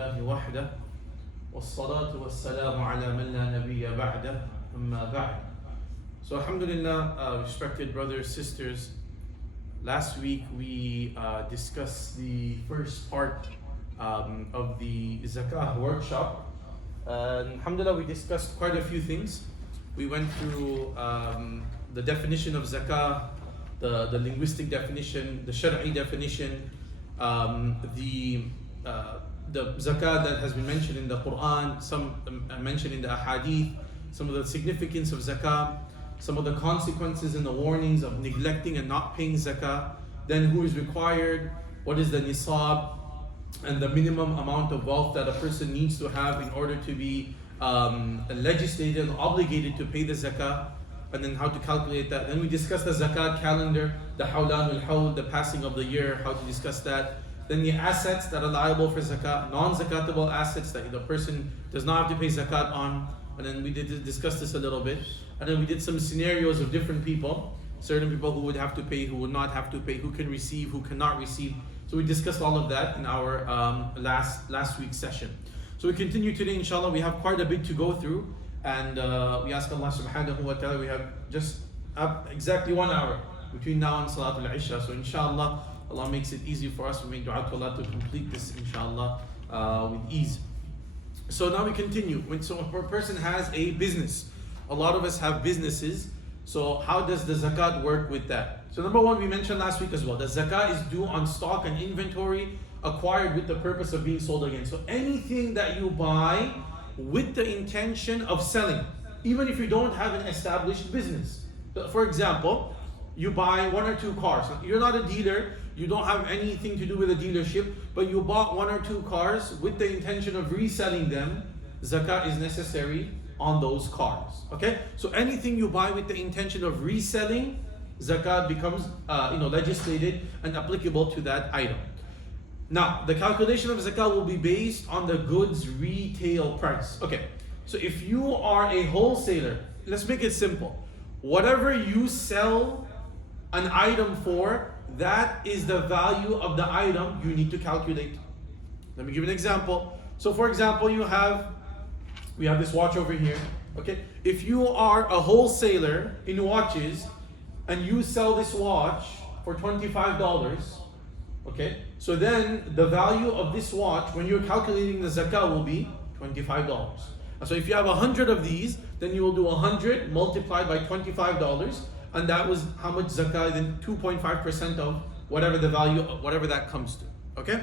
لله وحده والصلاة والسلام على من لا نبي بعده أما بعد. So alhamdulillah, respected brothers, sisters, last week we discussed the first part of the Zakah workshop. Alhamdulillah, we discussed quite a few things. We went through the definition of Zakah, the linguistic definition, the Shar'i definition, the Zakah that has been mentioned in the Quran, some mentioned in the Ahadith, some of the significance of Zakah, some of the consequences and the warnings of neglecting and not paying Zakah, then who is required, what is the nisab, and the minimum amount of wealth that a person needs to have in order to be legislated and obligated to pay the Zakah, and then how to calculate that. Then we discussed the Zakat calendar, the Hawlan al-Hawl, the passing of the year, how to discuss that. Then the assets that are liable for Zakat, non-zakatable assets that the person does not have to pay Zakat on. And then we did discuss this a little bit. And then we did some scenarios of different people, certain people who would have to pay, who would not have to pay, who can receive, who cannot receive. So we discussed all of that in our last week's session. So we continue today, inshallah. We have quite a bit to go through. And we ask Allah subhanahu wa ta'ala, we have just exactly 1 hour between now and Salatul Isha. So inshallah, Allah makes it easy for us. We make dua to Allah to complete this, inshallah, with ease. So now we continue. So a person has a business. A lot of us have businesses. So how does the zakat work with that? So number one, we mentioned last week as well, the zakat is due on stock and inventory acquired with the purpose of being sold again. So anything that you buy with the intention of selling, even if you don't have an established business. For example, you buy 1 or 2 cars. You're not a dealer, you don't have anything to do with a dealership, but you bought 1 or 2 cars with the intention of reselling them. Zakah is necessary on those cars. Okay? So anything you buy with the intention of reselling, zakat becomes legislated and applicable to that item. Now, the calculation of zakah will be based on the goods retail price. Okay, so if you are a wholesaler, let's make it simple. Whatever you sell an item for, that is the value of the item you need to calculate. Let me give you an example. So for example, we have this watch over here. Okay, if you are a wholesaler in watches and you sell this watch for $25, okay, so then the value of this watch when you're calculating the zakah will be $25. And so if you have 100 of these, then you will do 100 multiplied by $25, and that was how much zakah, then 2.5% of whatever the value of whatever that comes to. Okay?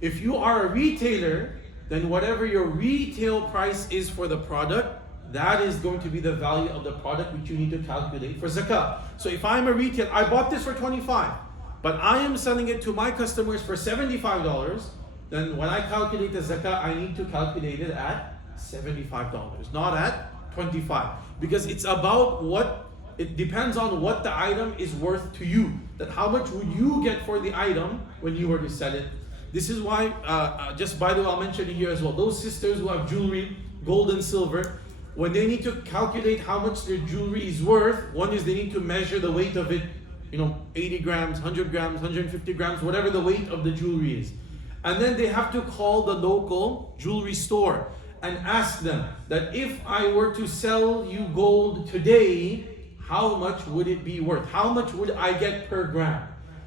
If you are a retailer, then whatever your retail price is for the product, that is going to be the value of the product which you need to calculate for zakah. So if I'm a retailer, I bought this for 25, but I am selling it to my customers for $75, then when I calculate the zakah, I need to calculate it at $75, not at 25, because it's about it depends on what the item is worth to you. That how much would you get for the item when you were to sell it? This is why, just by the way, I'll mention it here as well. Those sisters who have jewelry, gold and silver, when they need to calculate how much their jewelry is worth, one is they need to measure the weight of it, 80 grams, 100 grams, 150 grams, whatever the weight of the jewelry is. And then they have to call the local jewelry store and ask them that if I were to sell you gold today, how much would it be worth? How much would I get per gram?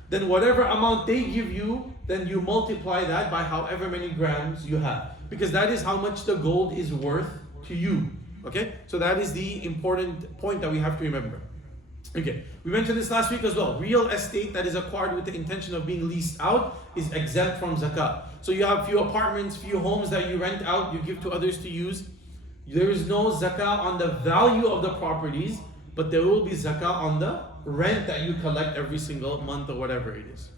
Then whatever amount they give you, then you multiply that by however many grams you have. Because that is how much the gold is worth to you. Okay? So that is the important point that we have to remember. Okay, we mentioned this last week as well. Real estate that is acquired with the intention of being leased out is exempt from zakah. So you have few apartments, few homes that you rent out, you give to others to use. There is no zakah on the value of the properties, but there will be zakah on the rent that you collect every single month or whatever it is.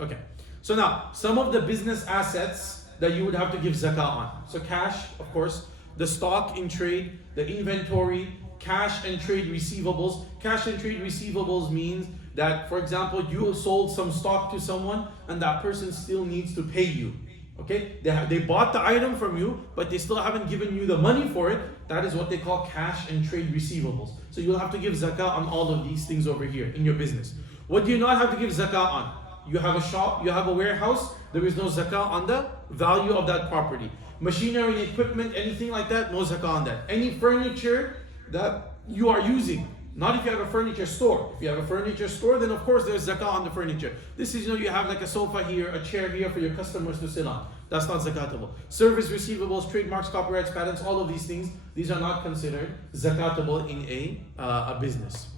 Okay. So now, some of the business assets that you would have to give zakah on. So cash, of course, the stock in trade, the inventory, cash and trade receivables. Cash and trade receivables means that, for example, you sold some stock to someone and that person still needs to pay you. Okay, they bought the item from you, but they still haven't given you the money for it. That is what they call cash and trade receivables. So you'll have to give zakah on all of these things over here in your business. What do you not have to give zakah on? You have a shop, you have a warehouse, there is no zakah on the value of that property. Machinery and equipment, anything like that, no zakah on that. Any furniture that you are using, not if you have a furniture store. If you have a furniture store, then of course there's zakah on the furniture. This is, you have like a sofa here, a chair here for your customers to sit on. That's not zakatable. Service receivables, trademarks, copyrights, patents, all of these things, these are not considered zakatable in a business.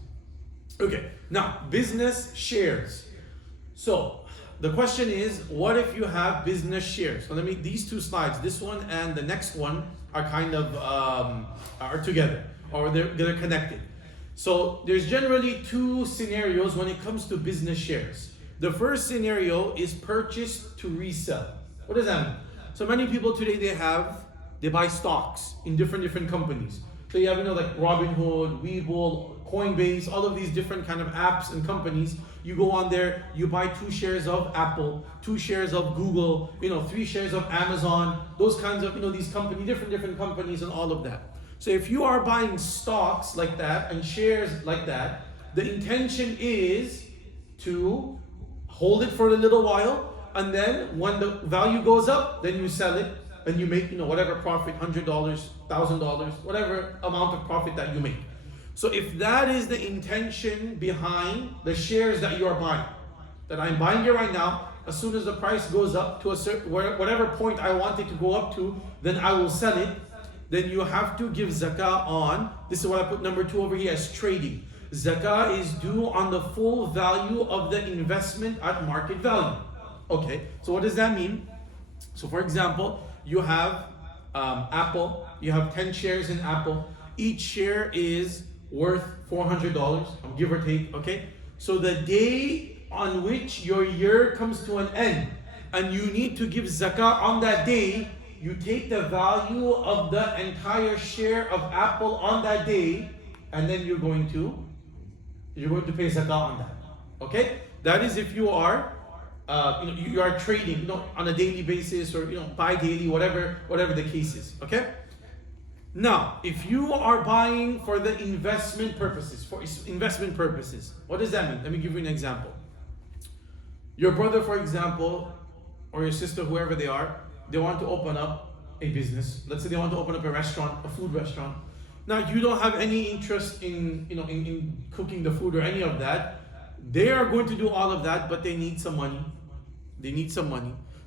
Okay, now business shares. So the question is, what if you have business shares? So these two slides, this one and the next one, are kind of are together, or they're connected. So there's generally two scenarios when it comes to business shares. The first scenario is purchase to resell. What does that mean? So many people today, they buy stocks in different companies. So you have, like Robinhood, Webull, Coinbase, all of these different kind of apps and companies. You go on there, you buy 2 shares of Apple, 2 shares of Google, 3 shares of Amazon, those kinds of, these companies, different companies and all of that. So if you are buying stocks like that and shares like that, the intention is to hold it for a little while, and then when the value goes up, then you sell it and you make, whatever profit, $100, $1,000, whatever amount of profit that you make. So if that is the intention behind the shares that you are buying, that I'm buying it right now, as soon as the price goes up to a certain, whatever point I want it to go up to, then I will sell it. Then you have to give zakah on, this is what I put number 2 over here as trading. Zakah is due on the full value of the investment at market value. Okay, so what does that mean? So for example, you have Apple, you have 10 shares in Apple. Each share is worth $400, give or take, okay? So the day on which your year comes to an end and you need to give zakah on that day, you take the value of the entire share of Apple on that day, and then you're going to pay zakah on that. Okay? That is if you are you are trading, on a daily basis, or bi-daily, whatever the case is. Okay? Now, if you are buying for the investment purposes, what does that mean? Let me give you an example. Your brother, for example, or your sister, whoever they are, they want to open up a business. Let's say they want to open up a restaurant, a food restaurant. Now, you don't have any interest in cooking the food or any of that. They are going to do all of that, but they need some money.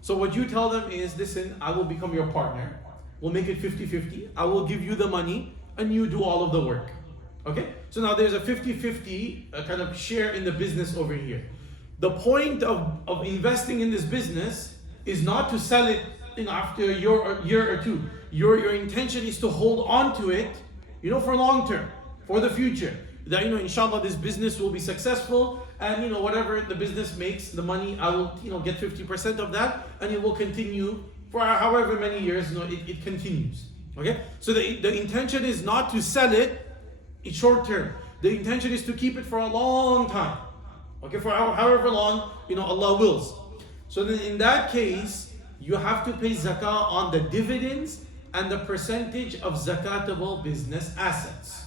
So what you tell them is, listen, I will become your partner. We'll make it 50-50. I will give you the money and you do all of the work. Okay? So now there's a 50-50 kind of share in the business over here. The point of investing in this business is not to sell it after a year or two. Your intention is to hold on to it, for long term, for the future. That, inshallah, this business will be successful, and whatever the business makes, the money, I will get 50% of that, and it will continue for however many years, it continues. Okay? So the intention is not to sell it in short term. The intention is to keep it for a long time. Okay, for however long, Allah wills. So then in that case, you have to pay zakah on the dividends and the percentage of zakatable business assets.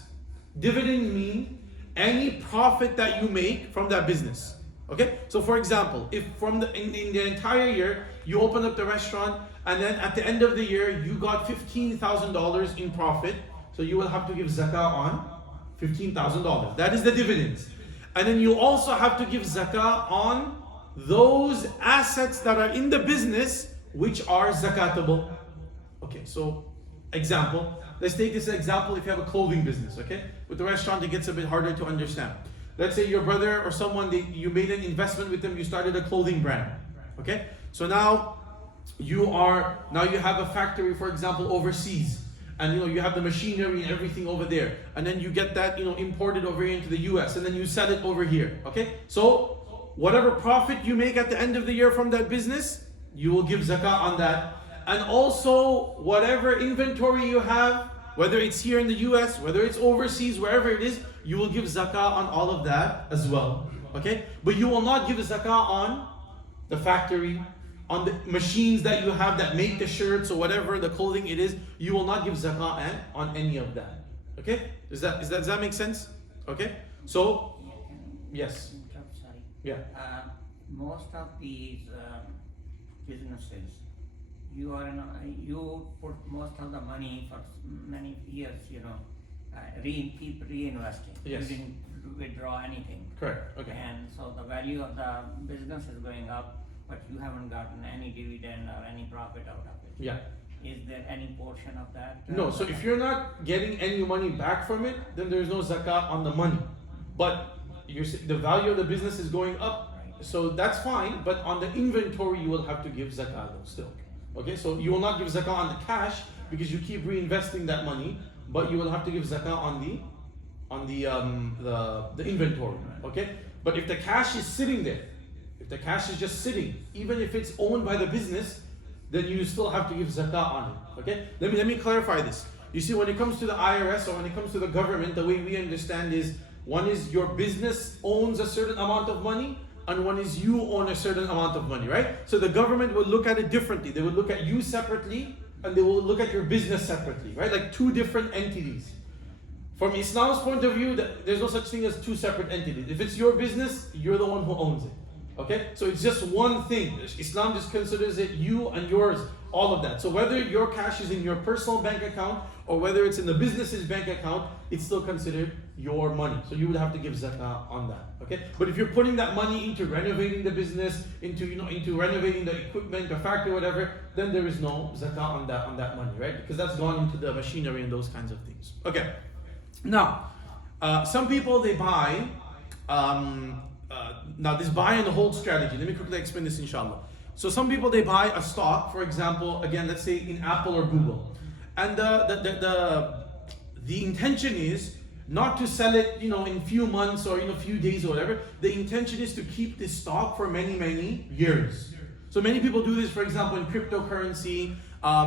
Dividend means any profit that you make from that business. Okay? So for example, if in the entire year, you open up the restaurant, and then at the end of the year, you got $15,000 in profit, so you will have to give zakah on $15,000. That is the dividends. And then you also have to give zakah on those assets that are in the business which are zakatable. Okay, so example. Let's take this example if you have a clothing business, okay? With the restaurant, it gets a bit harder to understand. Let's say your brother or someone, you made an investment with them, you started a clothing brand, okay? So now you have a factory, for example, overseas. And you have the machinery and everything over there, and then you get that imported over here into the US, and then you sell it over here. Okay, so whatever profit you make at the end of the year from that business, you will give zakah on that. And also whatever inventory you have, whether it's here in the US, whether it's overseas, wherever it is, you will give zakah on all of that as well. Okay, but you will not give zakah on the factory, on the machines that you have that make the shirts or whatever the clothing it is. You will not give zakah on any of that. Okay? Does that make sense? Okay? So, yes. Sorry. Yeah. Most of these businesses you put most of the money for many years, keep reinvesting. Yes. You didn't withdraw anything. Correct. Okay. And so the value of the business is going up, but you haven't gotten any dividend or any profit out of it. Yeah. Is there any portion of that? No, so if you're not getting any money back from it, then there's no zakah on the money. But the value of the business is going up, so that's fine. But on the inventory, you will have to give zakah though still. Okay, so you will not give zakah on the cash because you keep reinvesting that money, but you will have to give zakah on the inventory. Okay, but if the cash is sitting there, if the cash is just sitting, even if it's owned by the business, then you still have to give zakah on it. Okay? Let me clarify this. You see, when it comes to the IRS or when it comes to the government, the way we understand is one is your business owns a certain amount of money, and one is you own a certain amount of money, right? So the government will look at it differently. They will look at you separately, and they will look at your business separately, right? Like two different entities. From Islam's point of view, there's no such thing as two separate entities. If it's your business, you're the one who owns it. Okay, so it's just one thing. Islam just considers it you and yours, all of that. So whether your cash is in your personal bank account or whether it's in the business's bank account, it's still considered your money. So you would have to give zakah on that. Okay, but if you're putting that money into renovating the business, into renovating the equipment or factory, whatever, then there is no zakah on that money, right? Because that's gone into the machinery and those kinds of things. Okay, now some people they buy. Now this buy and hold strategy, let me quickly explain this inshallah. So some people they buy a stock, for example, again let's say in Apple or Google, and the intention is not to sell it in few months or few days or whatever. The intention is to keep this stock for many years. So many people do this, for example, in cryptocurrency,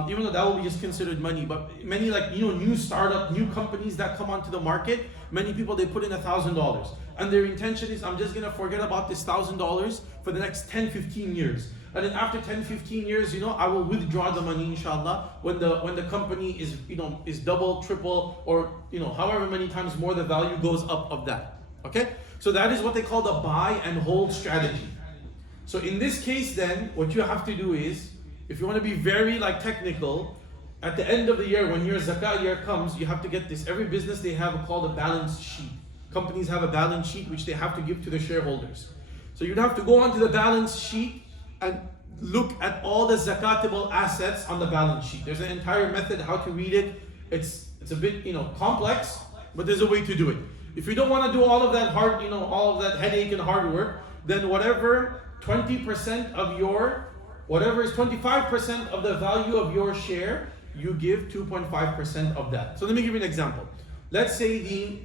even though that will be just considered money, but many new startup, new companies that come onto the market, many people they put in $1,000. And their intention is, I'm just gonna forget about this $1,000 for the next 10-15 years. And then after 10-15 years, I will withdraw the money inshallah when the company is double, triple, or however many times more the value goes up of that. Okay? So that is what they call the buy and hold strategy. So in this case then, what you have to do is, if you want to be very technical, at the end of the year when your zakah year comes, you have to get this. Every business they have called a balance sheet. Companies have a balance sheet which they have to give to the shareholders. So you'd have to go onto the balance sheet and look at all the zakatable assets on the balance sheet. There's an entire method how to read it. It's a bit complex, but there's a way to do it. If you don't want to do all of that hard, all of that headache and hard work, then whatever 20% of whatever is 25% of the value of your share, you give 2.5% of that. So let me give you an example. Let's say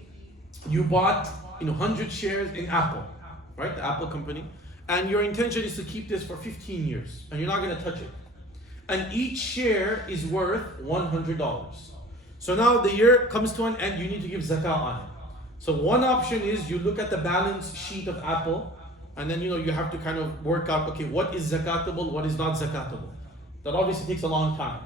you bought 100 shares in Apple, right? The Apple company, and your intention is to keep this for 15 years, and you're not going to touch it. And each share is worth $100. So now the year comes to an end, you need to give zakah on it. So one option is you look at the balance sheet of Apple, and then you have to kind of work out, okay, what is zakatable, what is not zakatable. That obviously takes a long time.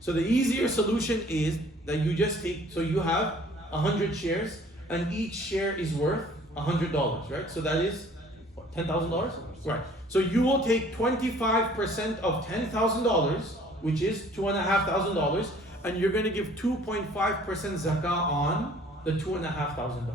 So the easier solution is that you just you have 100 shares, and each share is worth $100, right? So that is what, $10,000? Right. So you will take 25% of $10,000, which is $2,500, and you're going to give 2.5% zakah on the $2,500.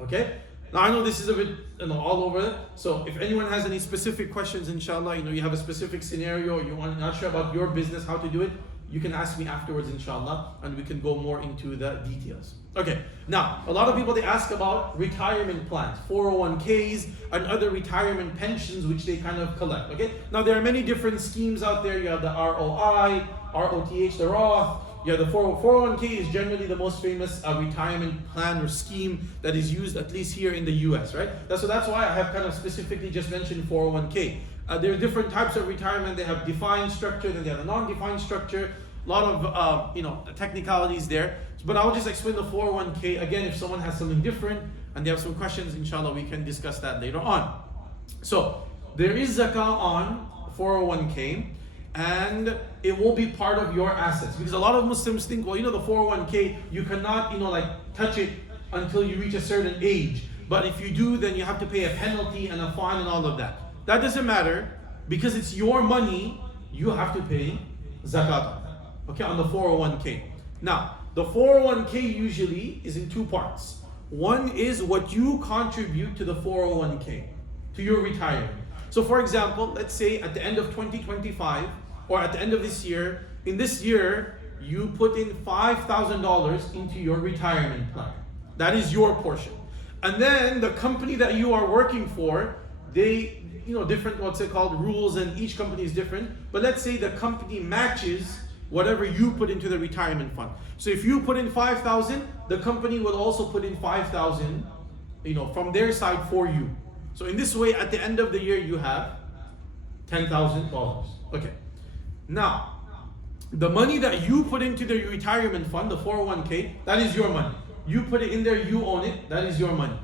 Okay? Now I know this is a bit all over. So if anyone has any specific questions, inshallah, you have a specific scenario, or you're not sure about your business, how to do it, you can ask me afterwards, inshallah, and we can go more into the details. Okay, now, a lot of people, they ask about retirement plans, 401ks, and other retirement pensions which they kind of collect, okay? Now, there are many different schemes out there. You have the ROI, ROTH, the Roth. You have the 401k is generally the most famous retirement plan or scheme that is used, at least here in the US, right? So that's why I have kind of specifically just mentioned 401k. There are different types of retirement. They have defined structure, then they have a non-defined structure. A lot of technicalities there. But I'll just explain the 401k again. If someone has something different and they have some questions, inshallah, we can discuss that later on. So there is zakah on 401k, and it will be part of your assets, because a lot of Muslims think, well, the 401k, you cannot touch it until you reach a certain age. But if you do, then you have to pay a penalty and a fine and all of that. That doesn't matter, because it's your money. You have to pay zakat on that. Okay, on the 401k. Now, the 401k usually is in two parts. One is what you contribute to the 401k, to your retirement. So for example, let's say at the end of 2025 or at the end of this year, in this year, you put in $5,000 into your retirement plan. That is your portion. And then the company that you are working for, they, different, what's it called, rules, and each company is different. But let's say the company matches whatever you put into the retirement fund. So if you put in 5,000, the company will also put in 5,000, from their side for you. So in this way, at the end of the year, you have $10,000. Okay. Now, the money that you put into the retirement fund, the 401k, that is your money. You put it in there, you own it, that is your money.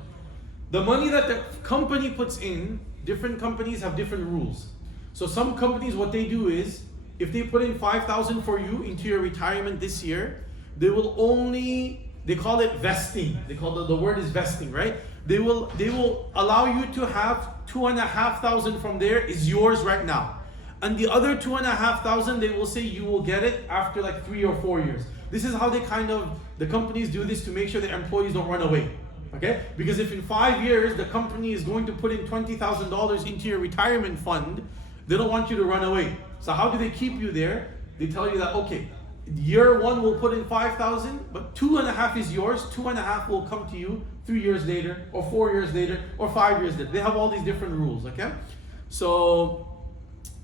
The money that the company puts in, different companies have different rules. So some companies, what they do is, if they put in 5,000 for you into your retirement this year, they will only, they call it vesting. They call the word is vesting, right? They will allow you to have 2,500 from there is yours right now. And the other 2,500, they will say you will get it after like 3 or 4 years. This is how the companies do this to make sure the employees don't run away. Okay? Because if in 5 years the company is going to put in $20,000 into your retirement fund, they don't want you to run away. So how do they keep you there? They tell you that, okay, year one will put in 5,000, but 2.5 is yours. 2.5 will come to you 3 years later, or 4 years later, or 5 years later. They have all these different rules, okay? So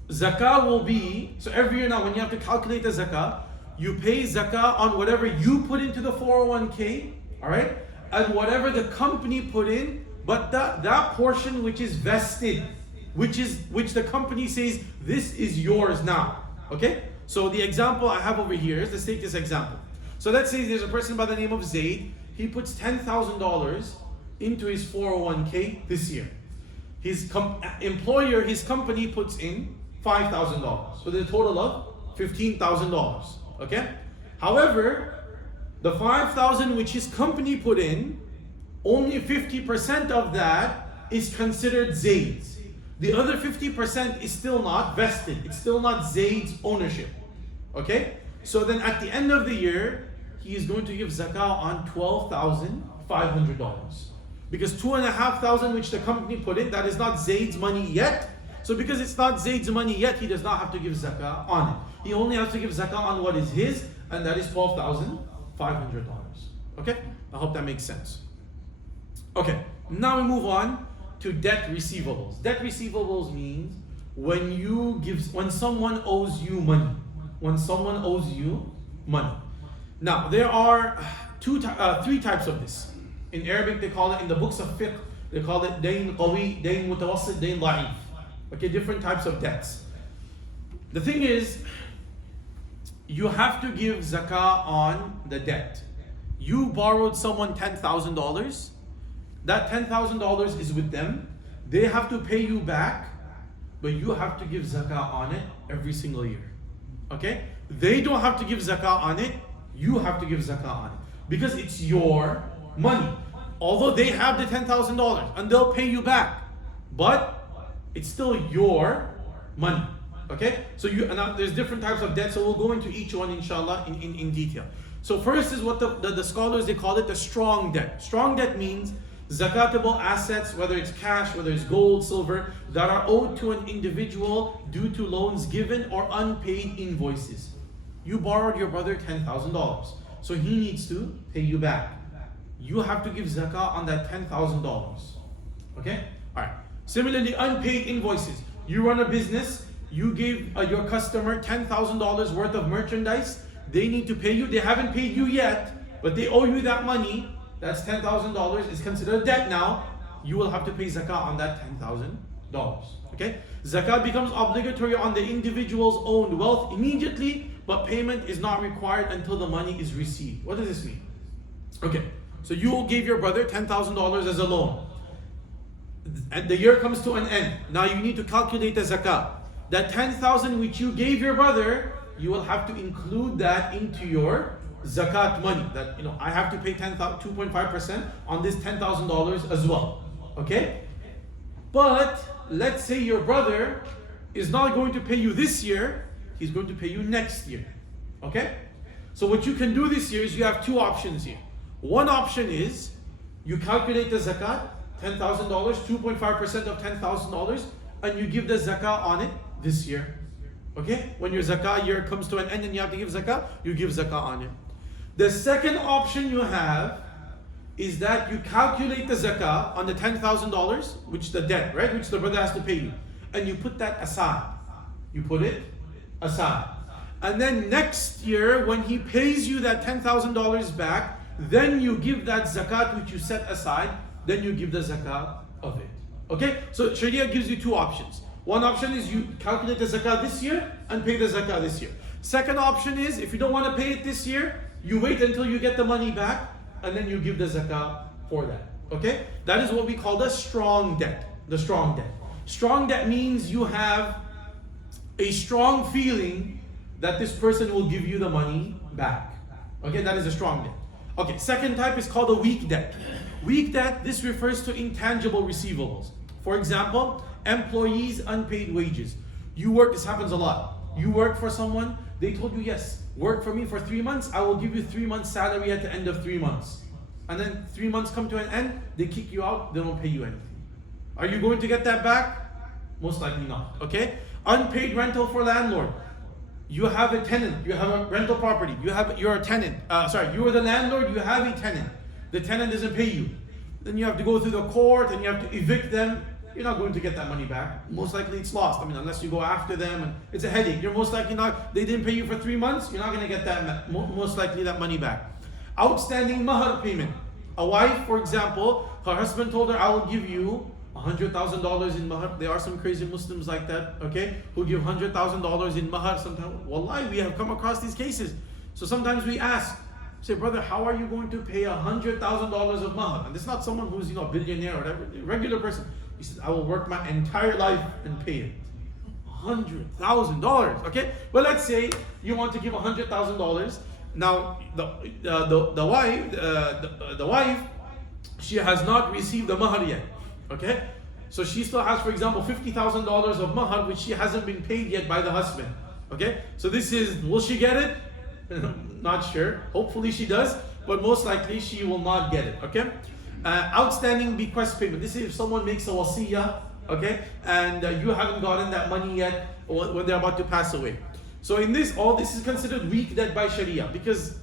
zakah will be, so every year now when you have to calculate the zakah, you pay zakah on whatever you put into the 401k, all right? And whatever the company put in, but that portion which is vested, which the company says, this is yours now, okay? So the example I have over here is, let's take this example. So let's say there's a person by the name of Zaid. He puts $10,000 into his 401k this year. His employer, his company puts in $5,000. So the total of $15,000, okay? However, the $5,000 which his company put in, only 50% of that is considered Zaid's. The other 50% is still not vested. It's still not Zaid's ownership. Okay? So then at the end of the year, he is going to give zakah on $12,500. Because 2,500 which the company put in, that is not Zaid's money yet. So because it's not Zaid's money yet, he does not have to give zakah on it. He only has to give zakah on what is his, and that is $12,500. Okay? I hope that makes sense. Okay, now we move on to debt receivables. Debt receivables means when someone owes you money. When someone owes you money. Now, there are three types of this. In Arabic, they call it, in the books of Fiqh, they call it dayn qawi, dayn mutawassit, dayn da'if. Okay, different types of debts. The thing is, you have to give zakah on the debt. You borrowed someone $10,000. That $10,000 is with them. They have to pay you back, but you have to give zakah on it every single year. Okay? They don't have to give zakah on it. You have to give zakah on it. Because it's your money. Although they have the $10,000 and they'll pay you back. But it's still your money. Okay? So there's different types of debt, so we'll go into each one inshallah in detail. So first is what the scholars, they call it the strong debt. Strong debt means zakatable assets, whether it's cash, whether it's gold, silver, that are owed to an individual due to loans given or unpaid invoices. You borrowed your brother $10,000, so he needs to pay you back. You have to give zakah on that $10,000. Okay? Alright. Similarly, unpaid invoices. You run a business, you gave your customer $10,000 worth of merchandise, they need to pay you, they haven't paid you yet, but they owe you that money. That's $10,000, is considered debt now. You will have to pay zakah on that $10,000. Okay? Zakah becomes obligatory on the individual's owned wealth immediately, but payment is not required until the money is received. What does this mean? Okay, so you gave your brother $10,000 as a loan. And the year comes to an end. Now you need to calculate the zakah. That $10,000 which you gave your brother, you will have to include that into your zakat money. That, I have to pay 2.5% on this $10,000 as well. Okay? But let's say your brother is not going to pay you this year, he's going to pay you next year. Okay? So what you can do this year is you have two options here. One option is you calculate the zakat, $10,000, 2.5% of $10,000, and you give the zakah on it this year. Okay? When your zakah year comes to an end and you have to give zakah, you give zakah on it. The second option you have is that you calculate the zakah on the $10,000, which the debt, right? Which the brother has to pay you. And you put that aside. You put it aside. And then next year, when he pays you that $10,000 back, then you give that zakat which you set aside, then you give the zakat of it. Okay? So Sharia gives you two options. One option is you calculate the zakah this year and pay the zakah this year. Second option is, if you don't want to pay it this year, you wait until you get the money back and then you give the zakah for that. Okay? That is what we call the strong debt. The strong debt. Strong debt means you have a strong feeling that this person will give you the money back. Okay, that is a strong debt. Okay, second type is called a weak debt. Weak debt, this refers to intangible receivables. For example, employees' unpaid wages. You work, this happens a lot. You work for someone, they told you, yes, work for me for 3 months, I will give you 3 months salary at the end of 3 months. And then 3 months come to an end, they kick you out, they don't pay you anything. Are you going to get that back? Most likely not. Okay? Unpaid rental for landlord. You have a tenant, you have a rental property, you're a tenant. You are the landlord, you have a tenant. The tenant doesn't pay you. Then you have to go through the court and you have to evict them. You're not going to get that money back. Most likely it's lost. I mean, unless you go after them and it's a headache. You're most likely not, they didn't pay you for 3 months, you're not going to get that, most likely that money back. Outstanding mahar payment. A wife, for example, her husband told her, I will give you $100,000 in mahar. There are some crazy Muslims like that, okay, who give $100,000 in mahar sometimes. Wallahi, we have come across these cases. So sometimes we ask, say, brother, how are you going to pay $100,000 of mahar? And this is not someone who's, a billionaire or whatever, a regular person. He said, I will work my entire life and pay it. $100,000, okay? Well, let's say you want to give $100,000. Now, the wife, she has not received the mahar yet. Okay? So she still has, for example, $50,000 of mahar which she hasn't been paid yet by the husband. Okay? So this is, will she get it? Not sure. Hopefully she does, but most likely she will not get it. Okay? Outstanding bequest payment. This is if someone makes a wasiyah, okay, and you haven't gotten that money yet when they're about to pass away. So in this, all this is considered weak debt by Sharia because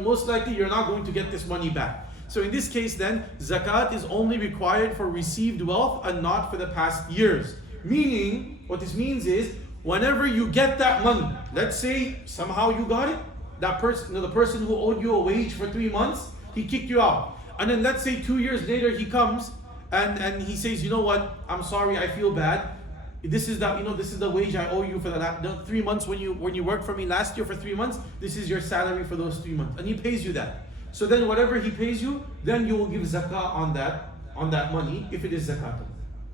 most likely you're not going to get this money back. So in this case then, zakat is only required for received wealth and not for the past years. Meaning, what this means is, whenever you get that money, let's say somehow you got it, that person, the person who owed you a wage for 3 months, he kicked you out. And then let's say 2 years later he comes and he says, you know what, I'm sorry, I feel bad. This is the wage I owe you for the 3 months when you worked for me last year for 3 months, this is your salary for those 3 months. And he pays you that. So then whatever he pays you, then you will give zakah on that money if it is zakat.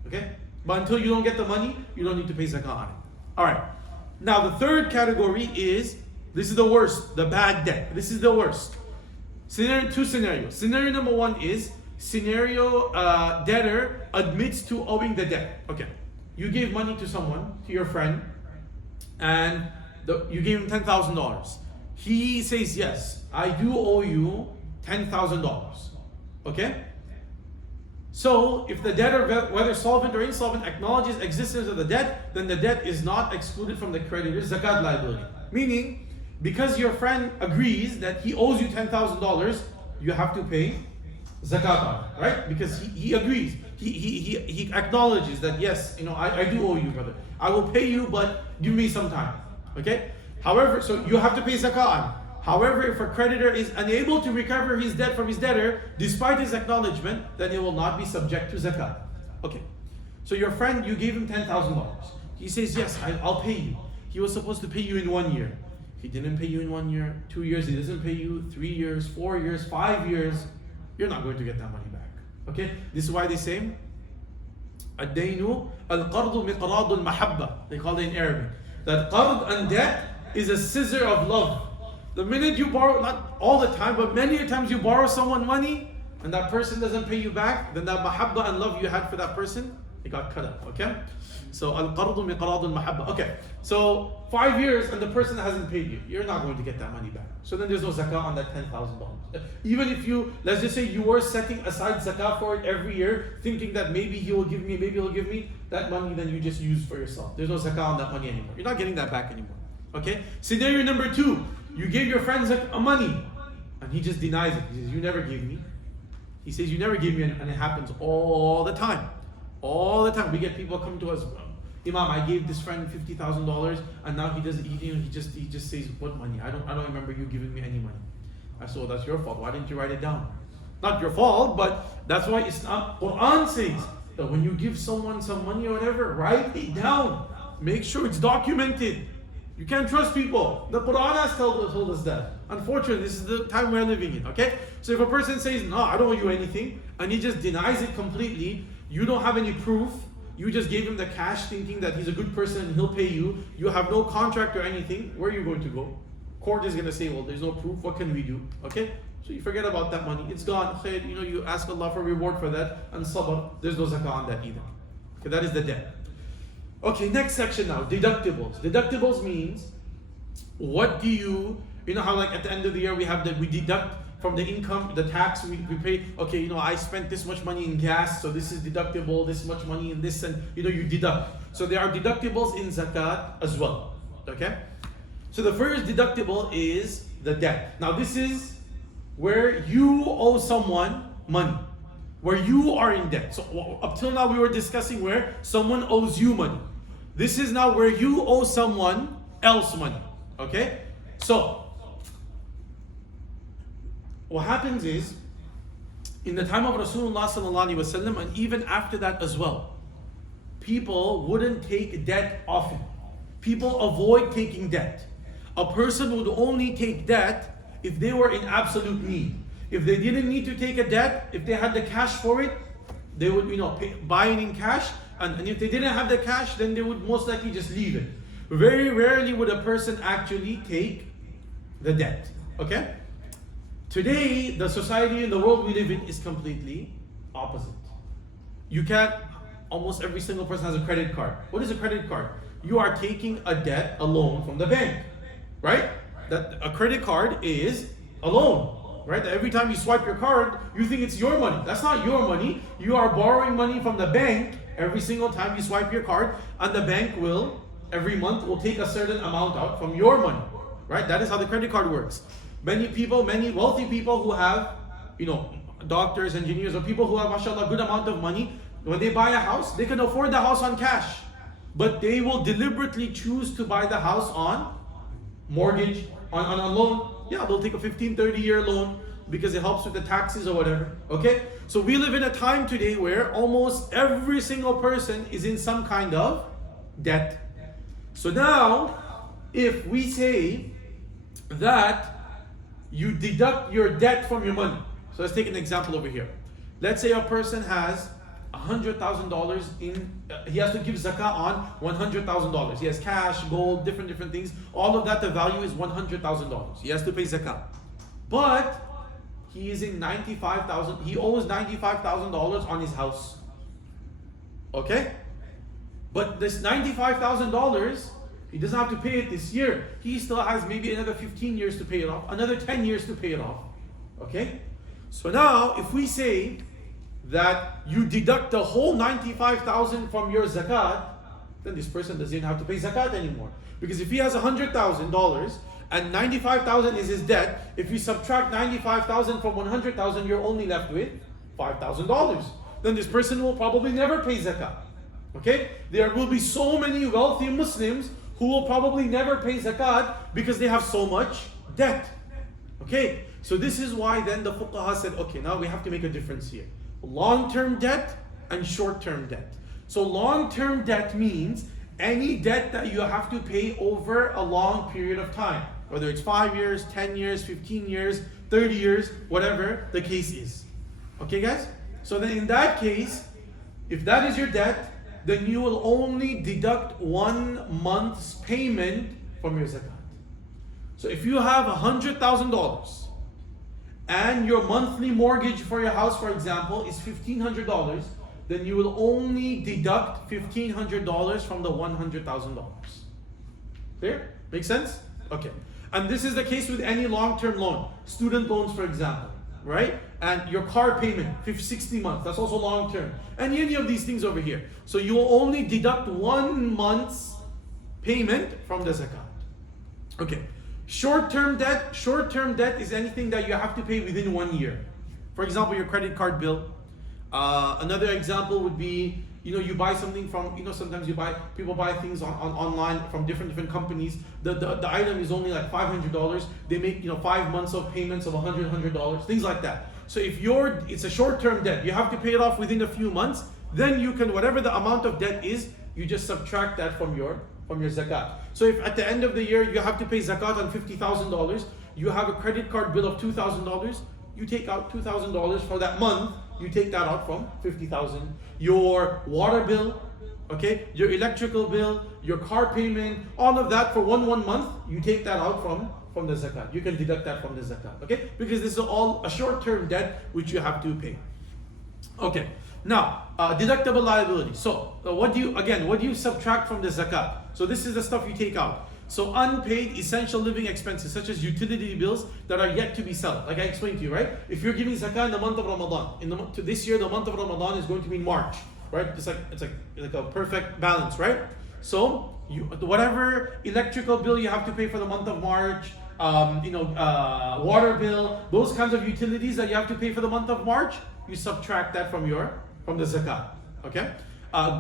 Okay? But until you don't get the money, you don't need to pay zakah on it. Alright. Now the third category is, this is the worst, the bad debt. This is the worst. Two scenarios. Scenario number one is, debtor admits to owing the debt. Okay. You gave money to someone, to your friend, and you gave him $10,000. He says, yes, I do owe you $10,000. Okay? So, if the debtor, whether solvent or insolvent, acknowledges existence of the debt, then the debt is not excluded from the creditor's zakat liability. Meaning, because your friend agrees that he owes you $10,000, you have to pay zakat on it, right? Because he agrees. He acknowledges that, yes, I do owe you, brother. I will pay you, but give me some time. Okay? However, so you have to pay zakah on it. However, if a creditor is unable to recover his debt from his debtor, despite his acknowledgement, then he will not be subject to zakat. Okay. So your friend, you gave him $10,000. He says, yes, I'll pay you. He was supposed to pay you in 1 year. He didn't pay you in 1 year, 2 years, he doesn't pay you, 3 years, 4 years, 5 years, you're not going to get that money back. Okay? This is why they say, الدين القرض مقراض المحبة. They call it in Arabic. That qard and debt is a scissor of love. The minute you borrow, not all the time, but many times you borrow someone money and that person doesn't pay you back, then that mahabba and love you had for that person It got cut up, okay? So al-qardu miqradu al-mahabba. Okay, so 5 years and the person hasn't paid you, you're not going to get that money back. So then there's no zakah on that $10,000. Even if you, let's just say you were setting aside zakah for it every year, thinking that maybe he will give me, maybe he'll give me, that money then you just use for yourself. There's no zakah on that money anymore. You're not getting that back anymore. Okay? Scenario number 2, you gave your friend money and he just denies it. He says, you never gave me. He says, you never gave me, and it happens all the time. All the time. We get people come to us, Imam, I gave this friend $50,000 and now he doesn't, he just says, what money? I don't remember you giving me any money. I said, well, that's your fault. Why didn't you write it down? Not your fault, but that's why Islam, Quran says that when you give someone some money or whatever, write it down. Make sure it's documented. You can't trust people. The Quran has told us that. Unfortunately, this is the time we're living in, okay? So if a person says, no, I don't owe you anything, and he just denies it completely, you don't have any proof, you just gave him the cash thinking that he's a good person and he'll pay you, you have no contract or anything, where are you going to go? Court is going to say, well, there's no proof, what can we do? Okay? So you forget about that money, it's gone. You ask Allah for reward for that, and sabr, there's no zakah on that either. Okay, that is the debt. Okay, next section now, deductibles. Deductibles means, what do you know how like at the end of the year we deduct from the income, the tax we pay, okay, I spent this much money in gas, so this is deductible, this much money in this, and you deduct. So there are deductibles in zakat as well. Okay? So the first deductible is the debt. Now this is where you owe someone money, where you are in debt. So up till now we were discussing where someone owes you money. This is now where you owe someone else money. Okay? So what happens is, in the time of Rasulullah sallallahu alaihi wasallam, and even after that as well, people wouldn't take debt often. People avoid taking debt. A person would only take debt if they were in absolute need. If they didn't need to take a debt, if they had the cash for it, they would buy it in cash. And if they didn't have the cash, then they would most likely just leave it. Very rarely would a person actually take the debt. Okay? Today, the society and the world we live in is completely opposite. Almost every single person has a credit card. What is a credit card? You are taking a debt, a loan from the bank, right? That a credit card is a loan, right? Every time you swipe your card, you think it's your money. That's not your money. You are borrowing money from the bank every single time you swipe your card, and the bank will, every month, will take a certain amount out from your money, right? That is how the credit card works. Many wealthy people who have, doctors, engineers, or people who have, mashallah, good amount of money, when they buy a house, they can afford the house on cash. But they will deliberately choose to buy the house on mortgage, on a loan. Yeah, they'll take a 15, 30-year loan because it helps with the taxes or whatever. Okay? So we live in a time today where almost every single person is in some kind of debt. So now, if we say that you deduct your debt from your money. So let's take an example over here. Let's say a person has $100,000 he has to give zakah on $100,000. He has cash, gold, different things. All of that, the value is $100,000. He has to pay zakah. But he is in $95,000. He owes $95,000 on his house. Okay? But this $95,000, he doesn't have to pay it this year. He still has maybe another 15 years to pay it off, another 10 years to pay it off. Okay? So now, if we say that you deduct the whole $95,000 from your zakat, then this person doesn't have to pay zakat anymore. Because if he has $100,000 and $95,000 is his debt, if you subtract $95,000 from $100,000, you're only left with $5,000. Then this person will probably never pay zakat. Okay? There will be so many wealthy Muslims who will probably never pay zakat because they have so much debt. Okay? So this is why then the fuqaha said, okay, now we have to make a difference here. Long-term debt and short-term debt. So long-term debt means any debt that you have to pay over a long period of time. Whether it's 5 years, 10 years, 15 years, 30 years, whatever the case is. Okay guys? So then in that case, if that is your debt, then you will only deduct 1 month's payment from your zakat. So if you have $100,000 and your monthly mortgage for your house, for example, is $1,500, then you will only deduct $1,500 from the $100,000. Clear? Make sense? Okay. And this is the case with any long-term loan. Student loans, for example, right? And your car payment, 60 months, that's also long-term. And any of these things over here. So you will only deduct 1 month's payment from the zakat. Okay. Short-term debt is anything that you have to pay within 1 year. For example, your credit card bill. Another example would be, you buy something from, sometimes people buy things online from different companies. The item is only like $500. They make, 5 months of payments of $100, things like that. So if it's a short-term debt, you have to pay it off within a few months, then you can, whatever the amount of debt is, you just subtract that from your zakat. So if at the end of the year you have to pay zakat on $50,000, you have a credit card bill of $2,000, you take out $2,000 for that month, you take that out from 50,000. Your water bill, okay, your electrical bill, your car payment, all of that for one month, you take that out from the zakat. You can deduct that from the zakat, okay? Because this is all a short-term debt which you have to pay. Okay, now deductible liability. So what do you subtract from the zakat? So this is the stuff you take out. So unpaid essential living expenses such as utility bills that are yet to be settled. Like I explained to you, right? If you're giving zakah in the month of Ramadan, this year the month of Ramadan is going to be in March, right? It's like a perfect balance, right? So whatever electrical bill you have to pay for the month of March, water bill, those kinds of utilities that you have to pay for the month of March, you subtract that from the zakat. Okay?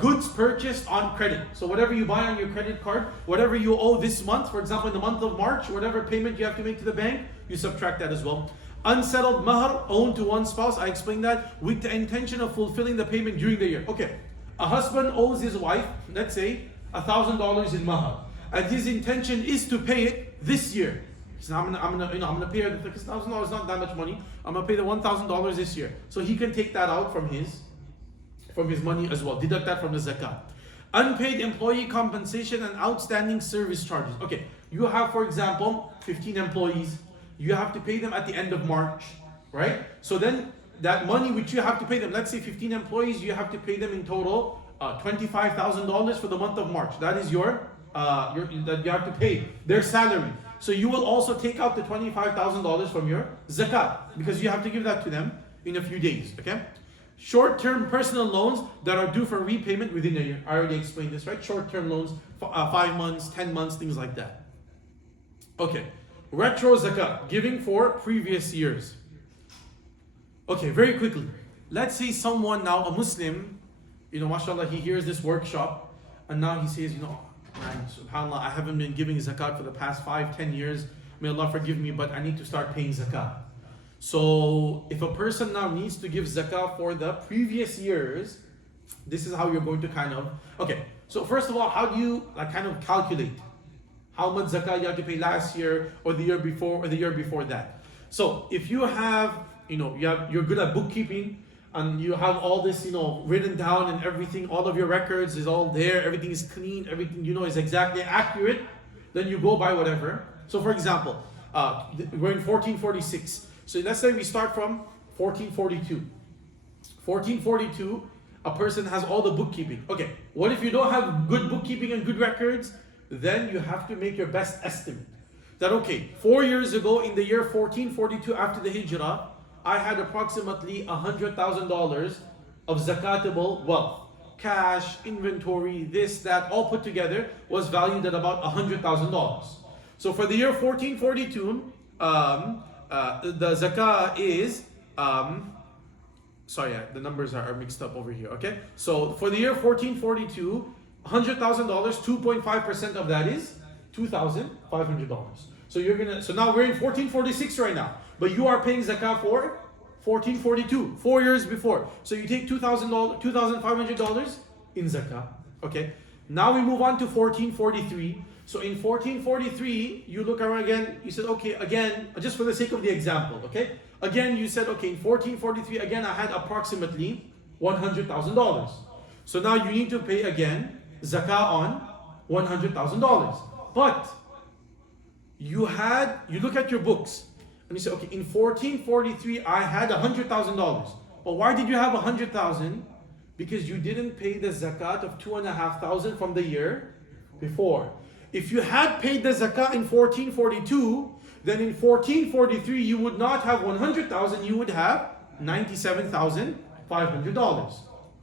Goods purchased on credit. So whatever you buy on your credit card, whatever you owe this month, for example in the month of March, whatever payment you have to make to the bank, you subtract that as well. Unsettled mahr owed to one spouse, I explained that, with the intention of fulfilling the payment during the year. Okay, a husband owes his wife, let's say, $1,000 in mahr, and his intention is to pay it this year. So I'm gonna pay her because $1,000 is not that much money. I'm gonna pay the $1,000 this year. So he can take that out from his money as well. Deduct that from the zakat. Unpaid employee compensation and outstanding service charges. Okay, you have, for example, 15 employees. You have to pay them at the end of March, right? So then that money which you have to pay them, let's say 15 employees, you have to pay them in total $25,000 for the month of March. That is that you have to pay their salary. So you will also take out the $25,000 from your zakat because you have to give that to them in a few days, okay? Short-term personal loans that are due for repayment within a year. I already explained this, right? Short-term loans, 5 months, 10 months, things like that. Okay, retro zakat, giving for previous years. Okay, very quickly. Let's say someone now, a Muslim, mashallah, he hears this workshop and now he says, man, subhanAllah, I haven't been giving zakat for the past 5-10 years. May Allah forgive me, but I need to start paying zakat. So if a person now needs to give zakah for the previous years, this is how you're going to okay. So first of all, how do you calculate how much zakah you have to pay last year or the year before or the year before that? So if you have, you're good at bookkeeping and you have all this, written down and everything, all of your records is all there, everything is clean, everything is exactly accurate, then you go by whatever. So for example, we're in 1446. So let's say we start from 1442. 1442, a person has all the bookkeeping. Okay, what if you don't have good bookkeeping and good records? Then you have to make your best estimate. That 4 years ago in the year 1442 after the Hijrah, I had approximately $100,000 of zakatable wealth. Cash, inventory, this, that, all put together was valued at about $100,000. So for the year 1442, the zakah is, the numbers are mixed up over here, okay? So for the year 1442, $100,000, 2.5% of that is $2,500. So now we're in 1446 right now, but you are paying zakah for 1442, 4 years before. So you take $2,500 in zakah, okay? Now we move on to 1443. So in 1443, you look around again, you said, again, just for the sake of the example, okay? Again, you said, in 1443, again, I had approximately $100,000. So now you need to pay again zakah on $100,000. But you look at your books and you say, in 1443, I had $100,000. But why did you have $100,000 Because you didn't pay the zakat of 2,500 from the year before. If you had paid the zakat in 1442, then in 1443 you would not have 100,000, you would have $97,500.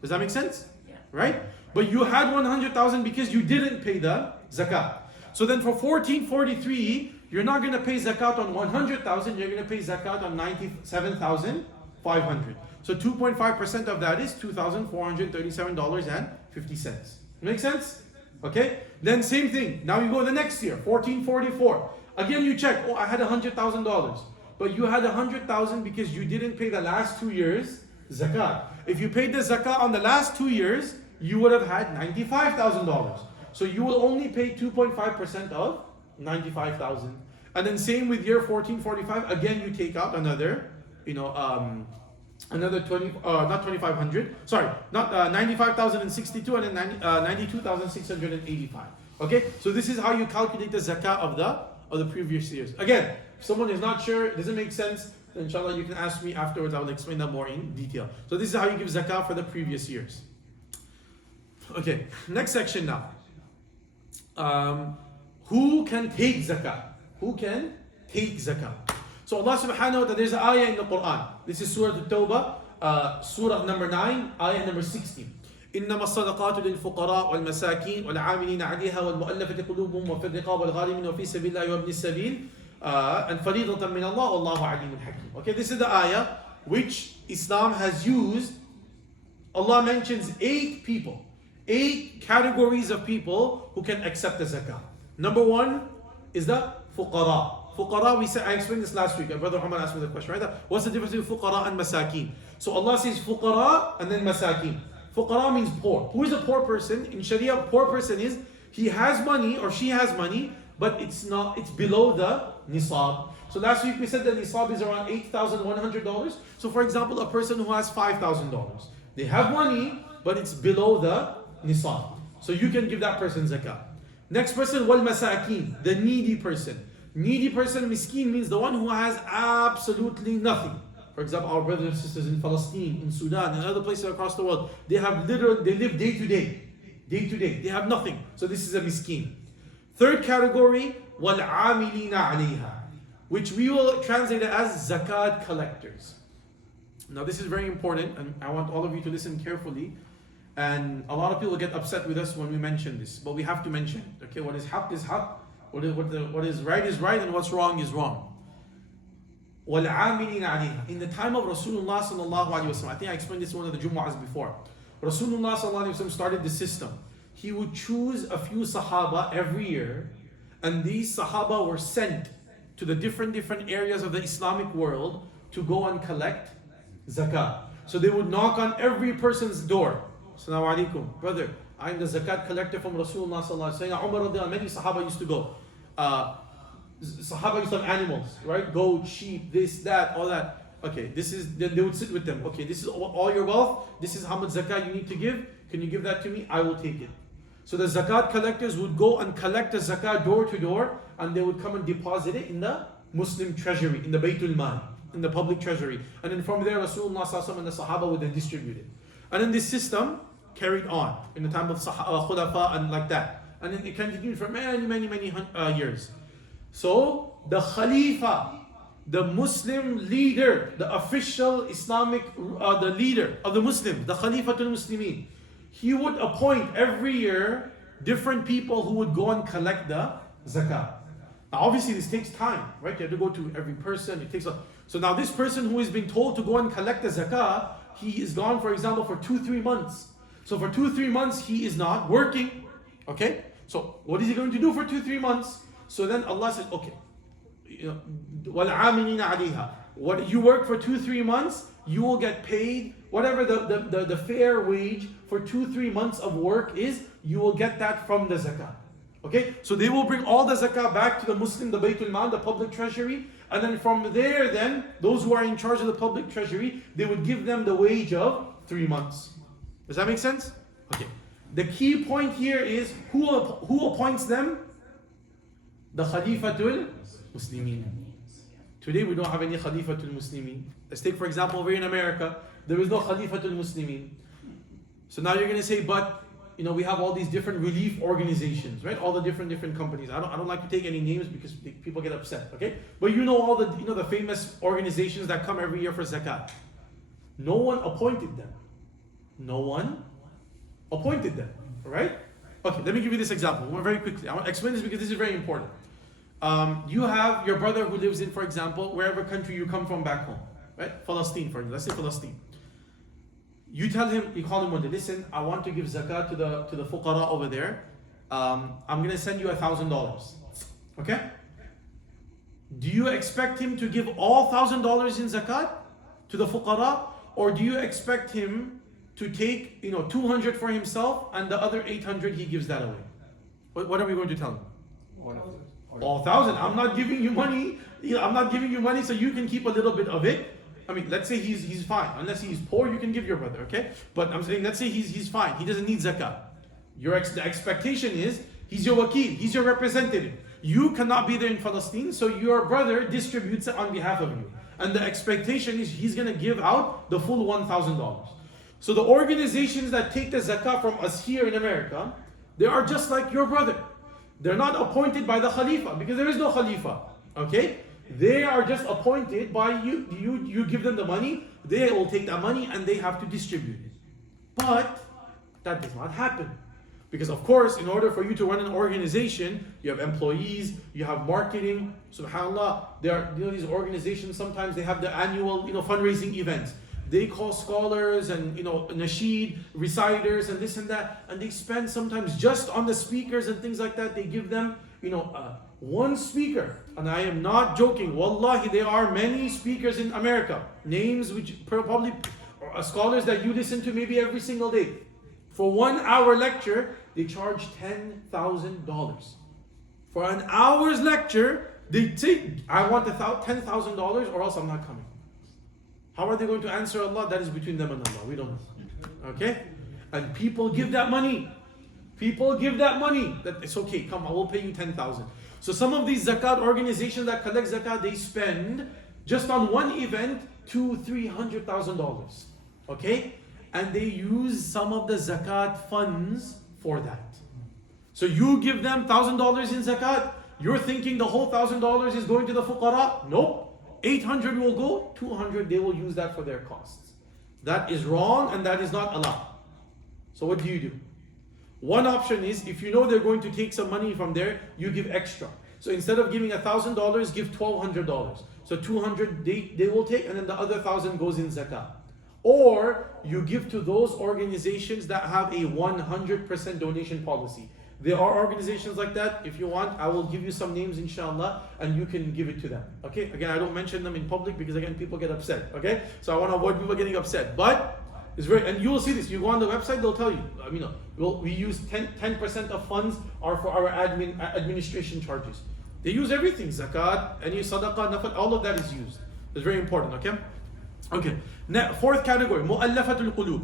Does that make sense? Yeah. Right? But you had 100,000 because you didn't pay the zakat. So then for 1443, you're not going to pay zakat on 100,000, you're going to pay zakat on 97,500. So 2.5% of that is $2,437.50. Make sense? Okay? Then same thing. Now you go the next year, 1444. Again you check, oh, I had $100,000. But you had 100,000 because you didn't pay the last 2 years zakat. If you paid the zakat on the last 2 years, you would have had $95,000. So you will only pay 2.5% of 95,000. And then same with year 1445, again you take out another, another 2,500. Sorry, not 95,062 and then 92,685. Okay, so this is how you calculate the zakat of the previous years. Again, if someone is not sure, it doesn't make sense, then inshallah you can ask me afterwards. I will explain that more in detail. So this is how you give zakat for the previous years. Okay, next section now. Who can take zakah? Who can take zakah? So Allah subhanahu wa ta'ala, there's an ayah in the Quran. This is Surah At-Tawbah, Surah number 9, ayah number 60. إنما الصدقات للفقراء والمساكين والعاملين عليها والمؤلفة قلوبهم وفي الرقاب والغارمين وفي سبيل الله وابن السبيل and فريضة من الله والله عليم حكيم. Okay, this is the ayah which Islam has used. Allah mentions 8 people, 8 categories of people who can accept the zakah. Number 1 is the fuqara. Fuqara, I explained this last week. Brother Muhammad asked me the question, right? What's the difference between fuqara and masakin? So Allah says fuqara and then masakin. Fuqara means poor. Who is a poor person? In Sharia, a poor person is, he has money or she has money, but it's below the nisab. So last week we said that nisab is around $8,100. So for example, a person who has $5,000. They have money, but it's below the nisab. So you can give that person zakah. Next person, wal masakin, the needy person. Needy person, miskin, means the one who has absolutely nothing. For example, our brothers and sisters in Palestine, in Sudan, and other places across the world, they live day to day. Day to day. They have nothing. So this is a miskin. Third category, wal amilina alayha, which we will translate it as zakat collectors. Now this is very important, and I want all of you to listen carefully. And a lot of people get upset with us when we mention this, but we have to mention it. Okay, what is haqq is haqq, what is right, and what's wrong is wrong. وَالْعَامِلِينَ عَلَيْهَا. In the time of Rasulullah sallallahu alaihi wasallam, I think I explained this in one of the Jumu'ahs before. Rasulullah sallallahu alaihi wasallam started the system. He would choose a few Sahaba every year, and these Sahaba were sent to the different areas of the Islamic world to go and collect zakah. So they would knock on every person's door. Assalamu alaikum, brother, I'm the zakat collector from Rasulullah sallallahu alaihi wasallam. Umar radiallahu anhu, many Sahaba used to go. Sahaba used to have animals, right? Goat, sheep, this, that, all that. Okay, they would sit with them. Okay, this is all your wealth. This is how much zakat you need to give. Can you give that to me? I will take it. So the zakat collectors would go and collect the zakat door to door, and they would come and deposit it in the Muslim treasury, in the Baytul Mal, in the public treasury. And then from there, Rasulullah sallallahu alaihi wasallam and the Sahaba would then distribute it. And then this system carried on in the time of Khulafa and like that. And then it continued for many years. So the Khalifa, the Muslim leader, the official Islamic, the leader of the Muslims, the Khalifatul Muslimin, he would appoint every year different people who would go and collect the zakah. Now obviously this takes time, right? You have to go to every person. So now this person who has been told to go and collect the zakah, he is gone, for example, for 2-3 months. So for 2-3 months he is not working. Okay? So what is he going to do for 2-3 months? So then Allah said, okay, وَالْعَامِلِينَ عَلَيْهَا. What you work for 2-3 months, you will get paid whatever the fair wage for 2-3 months of work is. You will get that from the zakah. Okay, so they will bring all the zakah back to the Muslim, the Baytul Mal, the public treasury, and then from there, then those who are in charge of the public treasury, they would give them the wage of 3 months. Does that make sense? Okay. The key point here is who appoints them? The Khalifatul Muslimin. Today we don't have any Khalifatul Muslimin. Let's take for example over here in America, there is no Khalifatul Muslimin. So now you're going to say, but we have all these different relief organizations, right? All the different companies. I don't like to take any names because people get upset, okay? But all the the famous organizations that come every year for zakat. No one appointed them. No one appointed them, right? Okay, let me give you this example very quickly. I want to explain this because this is very important. You have your brother who lives in, for example, wherever country you come from back home, right? Palestine, for example. Let's say Palestine. You tell him, you call him one day, listen, I want to give zakat to the fuqara over there. I'm gonna send you $1,000. Okay? Do you expect him to give all $1,000 in zakat to the fuqara? Or do you expect him to take 200 for himself and the other 800 he gives that away? What are we going to tell him? All 1,000. I'm not giving you money. I'm not giving you money so you can keep a little bit of it. I mean, let's say he's fine. Unless he's poor, you can give your brother, okay? But I'm saying, let's say he's fine. He doesn't need zakah. The expectation is, he's your wakil, he's your representative. You cannot be there in Palestine, so your brother distributes it on behalf of you. And the expectation is he's going to give out the full $1,000. So the organizations that take the zakah from us here in America, they are just like your brother. They're not appointed by the Khalifa, because there is no Khalifa, okay? They are just appointed by you. You give them the money, they will take that money and they have to distribute it. But that does not happen. Because of course, in order for you to run an organization, you have employees, you have marketing. SubhanAllah, there are these organizations, sometimes they have the annual fundraising events. They call scholars and nasheed reciters and this and that, and they spend sometimes just on the speakers and things like that. They give them one speaker, and I am not joking, wallahi, there are many speakers in America, names which probably scholars that you listen to maybe every single day. For 1 hour lecture, they charge $10,000. For an hour's lecture, they say, I want $10,000 or else I'm not coming. How are they going to answer Allah? That is between them and Allah. We don't know. Okay? And people give that money. People give that money. That it's okay, come, I will pay you 10,000. So some of these zakat organizations that collect zakat, they spend just on one event $200,000-$300,000. Okay? And they use some of the zakat funds for that. So you give them $1,000 in zakat, you're thinking the whole $1,000 is going to the fuqara? Nope. 800 will go, 200 they will use that for their costs. That is wrong and that is not allowed. So what do? One option is, if you know they're going to take some money from there, you give extra. So instead of giving $1,000, give $1,200. So 200 they will take, and then the other 1,000 goes in zakah. Or you give to those organizations that have a 100% donation policy. There are organizations like that. If you want, I will give you some names inshallah and you can give it to them. Okay? Again, I don't mention them in public because again, people get upset. Okay? So I want to avoid people getting upset. But it's very, and you will see this. You go on the website, they'll tell you. We use 10% of funds are for our administration charges. They use everything. Zakat, any sadaqah, nafat, all of that is used. It's very important. Okay? Okay. Now, fourth category, mu'allafatul qulub.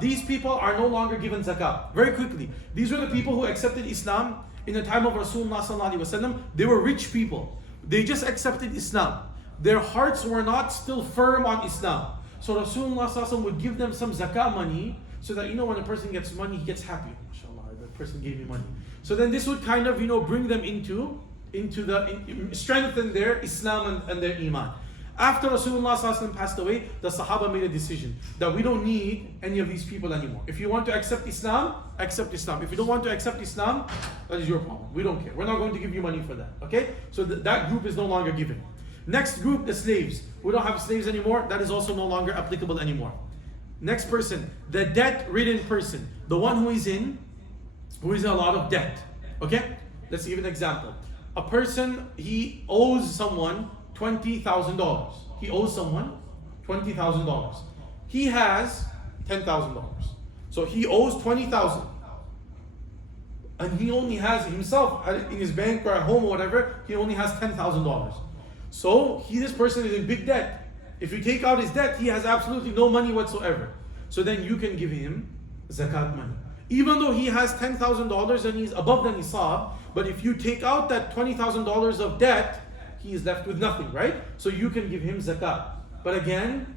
These people are no longer given zakah. Very quickly, these were the people who accepted Islam in the time of Rasulullah sallallahu alaihi wasallam. They were rich people. They just accepted Islam. Their hearts were not still firm on Islam. So Rasulullah sallallahu alaihi wasallam would give them some zakah money, so that when a person gets money, he gets happy. Inshallah, the person gave me money. So then this would kind of bring them strengthen their Islam and their iman. After Rasulullah ﷺ passed away, the Sahaba made a decision that we don't need any of these people anymore. If you want to accept Islam, accept Islam. If you don't want to accept Islam, that is your problem. We don't care. We're not going to give you money for that. Okay? So that group is no longer given. Next group, the slaves. We don't have slaves anymore. That is also no longer applicable anymore. Next person, the debt-ridden person. The one who is in a lot of debt. Okay? Let's give an example. A person, he owes someone $20,000. He owes someone $20,000. He has $10,000. So he owes $20,000. And he only has himself in his bank or at home or whatever, he only has $10,000. So this person is in big debt. If you take out his debt, he has absolutely no money whatsoever. So then you can give him zakat money. Even though he has $10,000 and he's above the nisab, but if you take out that $20,000 of debt, he is left with nothing, right? So you can give him zakat. But again,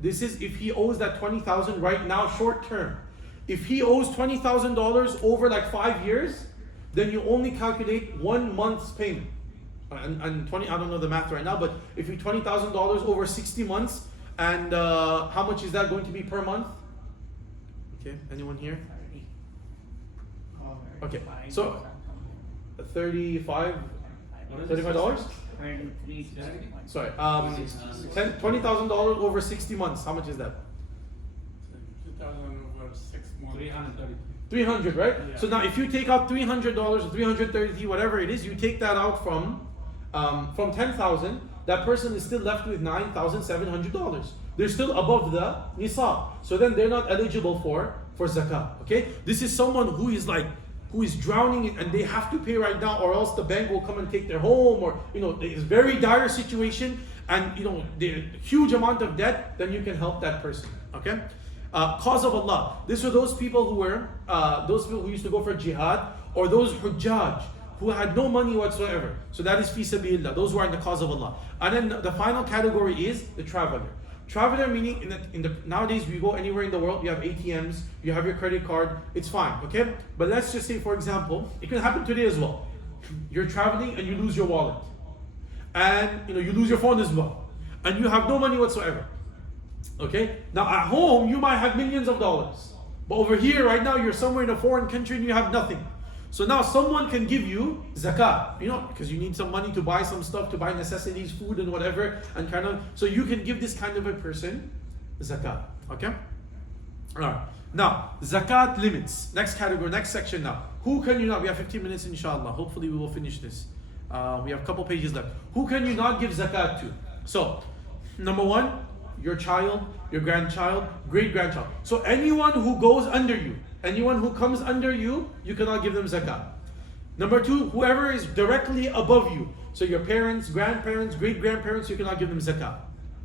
this is if he owes that $20,000 right now, short term. If he owes $20,000 over like 5 years, then you only calculate 1 month's payment. And 20, I don't know the math right now, but if you $20,000 over 60 months, and how much is that going to be per month? Okay, anyone here? 30. Okay, so 35 $35? 23. Sorry, $20,000 over 60 months. How much is that? 2,000 over 6 months. 330. 300, right? Yeah. So now if you take out $300 or 330, whatever it is, you take that out from 10,000, that person is still left with $9,700. They're still above the nisab. So then they're not eligible for zakah. Okay? This is someone who is drowning in, and they have to pay right now, or else the bank will come and take their home, or it's very dire situation, and the huge amount of debt. Then you can help that person. Okay? Cause of Allah. These are those people who used to go for jihad, or those hujjaj who had no money whatsoever. So that is fi sabilillah. Those who are in the cause of Allah. And then the final category is the traveler. Traveler meaning nowadays we go anywhere in the world, you have ATMs, you have your credit card, it's fine, okay? But let's just say, for example, it can happen today as well. You're traveling and you lose your wallet. And you lose your phone as well. And you have no money whatsoever. Okay? Now at home you might have millions of dollars. But over here right now you're somewhere in a foreign country and you have nothing. So now someone can give you zakah, because you need some money to buy some stuff, to buy necessities, food and whatever, and so you can give this kind of a person zakah. Okay? Alright. Now, zakat limits. Next category, next section now. Who can you not? We have 15 minutes inshallah. Hopefully we will finish this. We have a couple pages left. Who can you not give zakat to? So, number one, your child, your grandchild, great-grandchild. So anyone who goes under you, anyone who comes under you, you cannot give them zakah. Number two, whoever is directly above you. So your parents, grandparents, great-grandparents, you cannot give them zakah.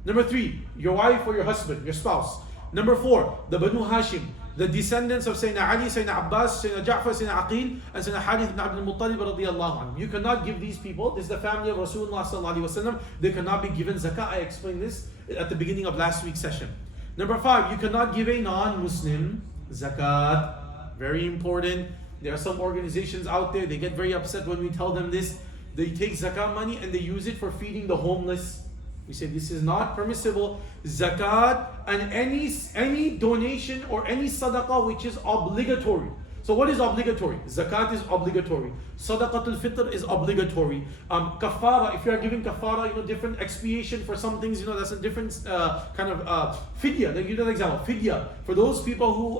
Number three, your wife or your husband, your spouse. Number four, the Banu Hashim, the descendants of Sayyidina Ali, Sayyidina Abbas, Sayyidina Ja'far, Sayyidina Aqil, and Sayyidina Harith ibn Abdul Muttalib radiyallahu anhu. You cannot give these people, this is the family of Rasulullah sallallahu alaihi wasallam, they cannot be given zakah. I explained this at the beginning of last week's session. Number five, you cannot give a non-Muslim zakat. Very important. There are some organizations out there, they get very upset when we tell them this. They take zakat money and they use it for feeding the homeless. We say this is not permissible. Zakat and any donation or any sadaqah which is obligatory. So what is obligatory? Zakat is obligatory. Sadaqatul fitr is obligatory. Kafara, if you are giving kafara, different expiation for some things, that's a different kind of fidya. Like, an example, fidya. For those people who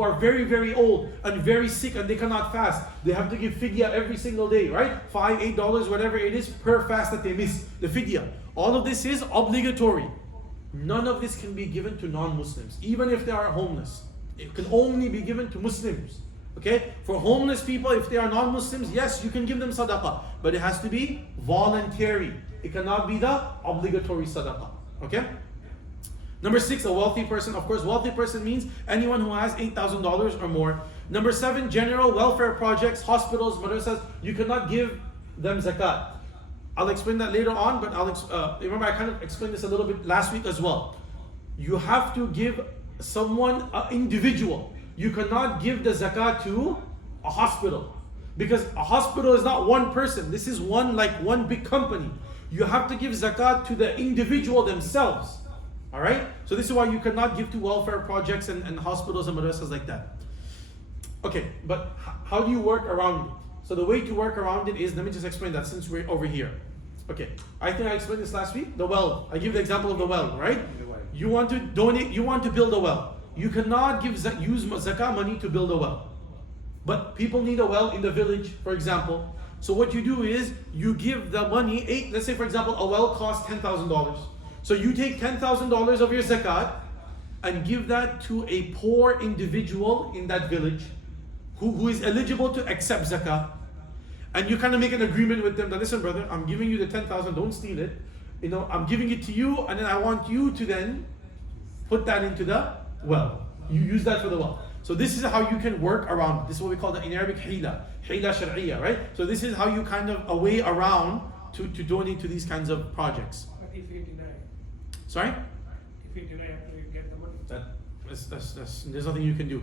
are very, very old and very sick and they cannot fast, they have to give fidya every single day, right? $5, $8, whatever it is per fast that they miss. The fidya. All of this is obligatory. None of this can be given to non-Muslims, even if they are homeless. It can only be given to Muslims. Okay? For homeless people, if they are non-Muslims, yes, you can give them sadaqah, but it has to be voluntary. It cannot be the obligatory sadaqah. Okay? Number six, a wealthy person. Of course, wealthy person means anyone who has $8,000 or more. Number seven, general welfare projects, hospitals, madrasas. You cannot give them zakat. I'll explain that later on, but remember I kind of explained this a little bit last week as well. You have to give someone, an individual. You cannot give the zakat to a hospital, because a hospital is not one person. This is one big company. You have to give zakat to the individual themselves. Alright? So this is why you cannot give to welfare projects and hospitals and madrasas like that. Okay, but how do you work around it? So the way to work around it is, let me just explain that since we're over here. Okay, I think I explained this last week. The well. I give the example of the well, right? You want to donate, you want to build a well. You cannot use zakah money to build a well. But people need a well in the village, for example. So what you do is, you give the money, let's say for example, a well costs $10,000. So you take $10,000 of your zakat and give that to a poor individual in that village who is eligible to accept zakah. And you kind of make an agreement with them that, listen brother, I'm giving you the 10,000, don't steal it. I'm giving it to you, and then I want you to then put that into the well. You use that for the well. So this is how you can work around it. This is what we call in Arabic hila shar'iyya, right? So this is how you kind of a way around to donate to these kinds of projects. But if you deny? Sorry? If you deny after you get the money? There's nothing you can do.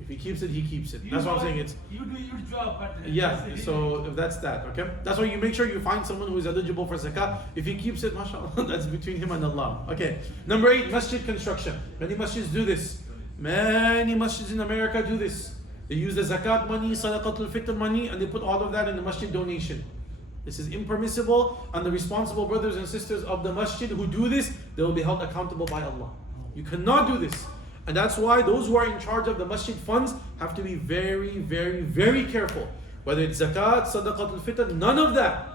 If he keeps it, he keeps it. That's what I'm saying. It's You do your job, but yeah. So if that's that, okay. That's why you make sure you find someone who is eligible for zakah. If he keeps it, mashallah, that's between him and Allah. Okay. Number 8, masjid construction. Many masjids do this. Many masjids in America do this. They use the zakat money, sadaqatul fitr money, and they put all of that in the masjid donation. This is impermissible, and the responsible brothers and sisters of the masjid who do this, they will be held accountable by Allah. You cannot do this. And that's why those who are in charge of the masjid funds have to be very, very, very careful. Whether it's zakat, sadaqatul fitr, none of that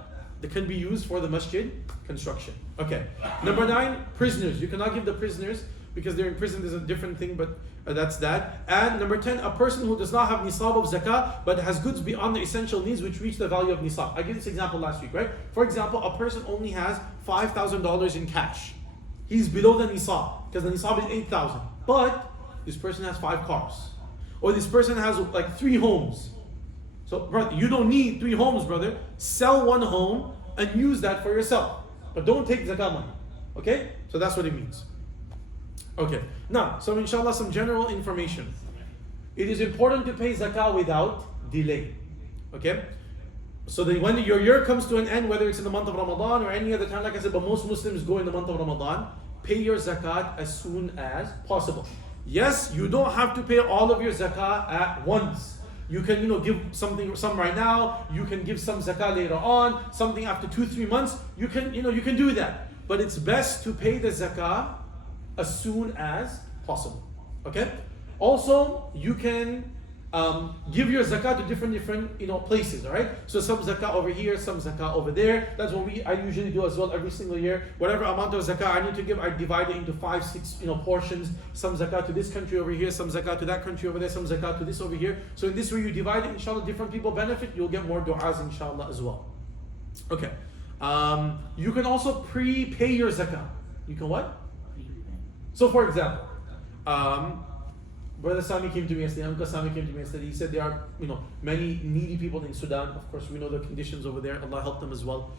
can be used for the masjid construction. Okay. Number 9, prisoners. You cannot give the prisoners because they're in prison. There's a different thing, but that's that. And number 10, a person who does not have nisab of zakah but has goods beyond the essential needs which reach the value of nisab. I gave this example last week, right? For example, a person only has $5,000 in cash. He's below the nisab because the nisab is 8,000. But this person has 5 cars. Or this person has like 3 homes. So brother, you don't need 3 homes, brother. Sell 1 home and use that for yourself. But don't take zakah money. Okay? So that's what it means. Okay. Now, so inshallah some general information. It is important to pay zakah without delay. Okay? So that when your year comes to an end, whether it's in the month of Ramadan or any other time, like I said, but most Muslims go in the month of Ramadan, pay your zakat as soon as possible. Yes, you don't have to pay all of your zakah at once. You can, give some right now. You can give some zakah later on. Something after 2-3 months. You can do that. But it's best to pay the zakah as soon as possible. Okay. Also, you can give your zakah to different places. All right. So some zakah over here, some zakah over there. That's what I usually do as well every single year. Whatever amount of zakah I need to give, I divide it into 5-6 portions. Some zakah to this country over here, some zakah to that country over there, some zakah to this over here. So in this way you divide it, inshallah, different people benefit. You'll get more du'as, inshallah, as well. Okay. You can also prepay your zakah. You can what? So for example, Brother Sami came to me yesterday, Uncle Sami came to me yesterday. He said there are, many needy people in Sudan. Of course, we know the conditions over there. Allah help them as well.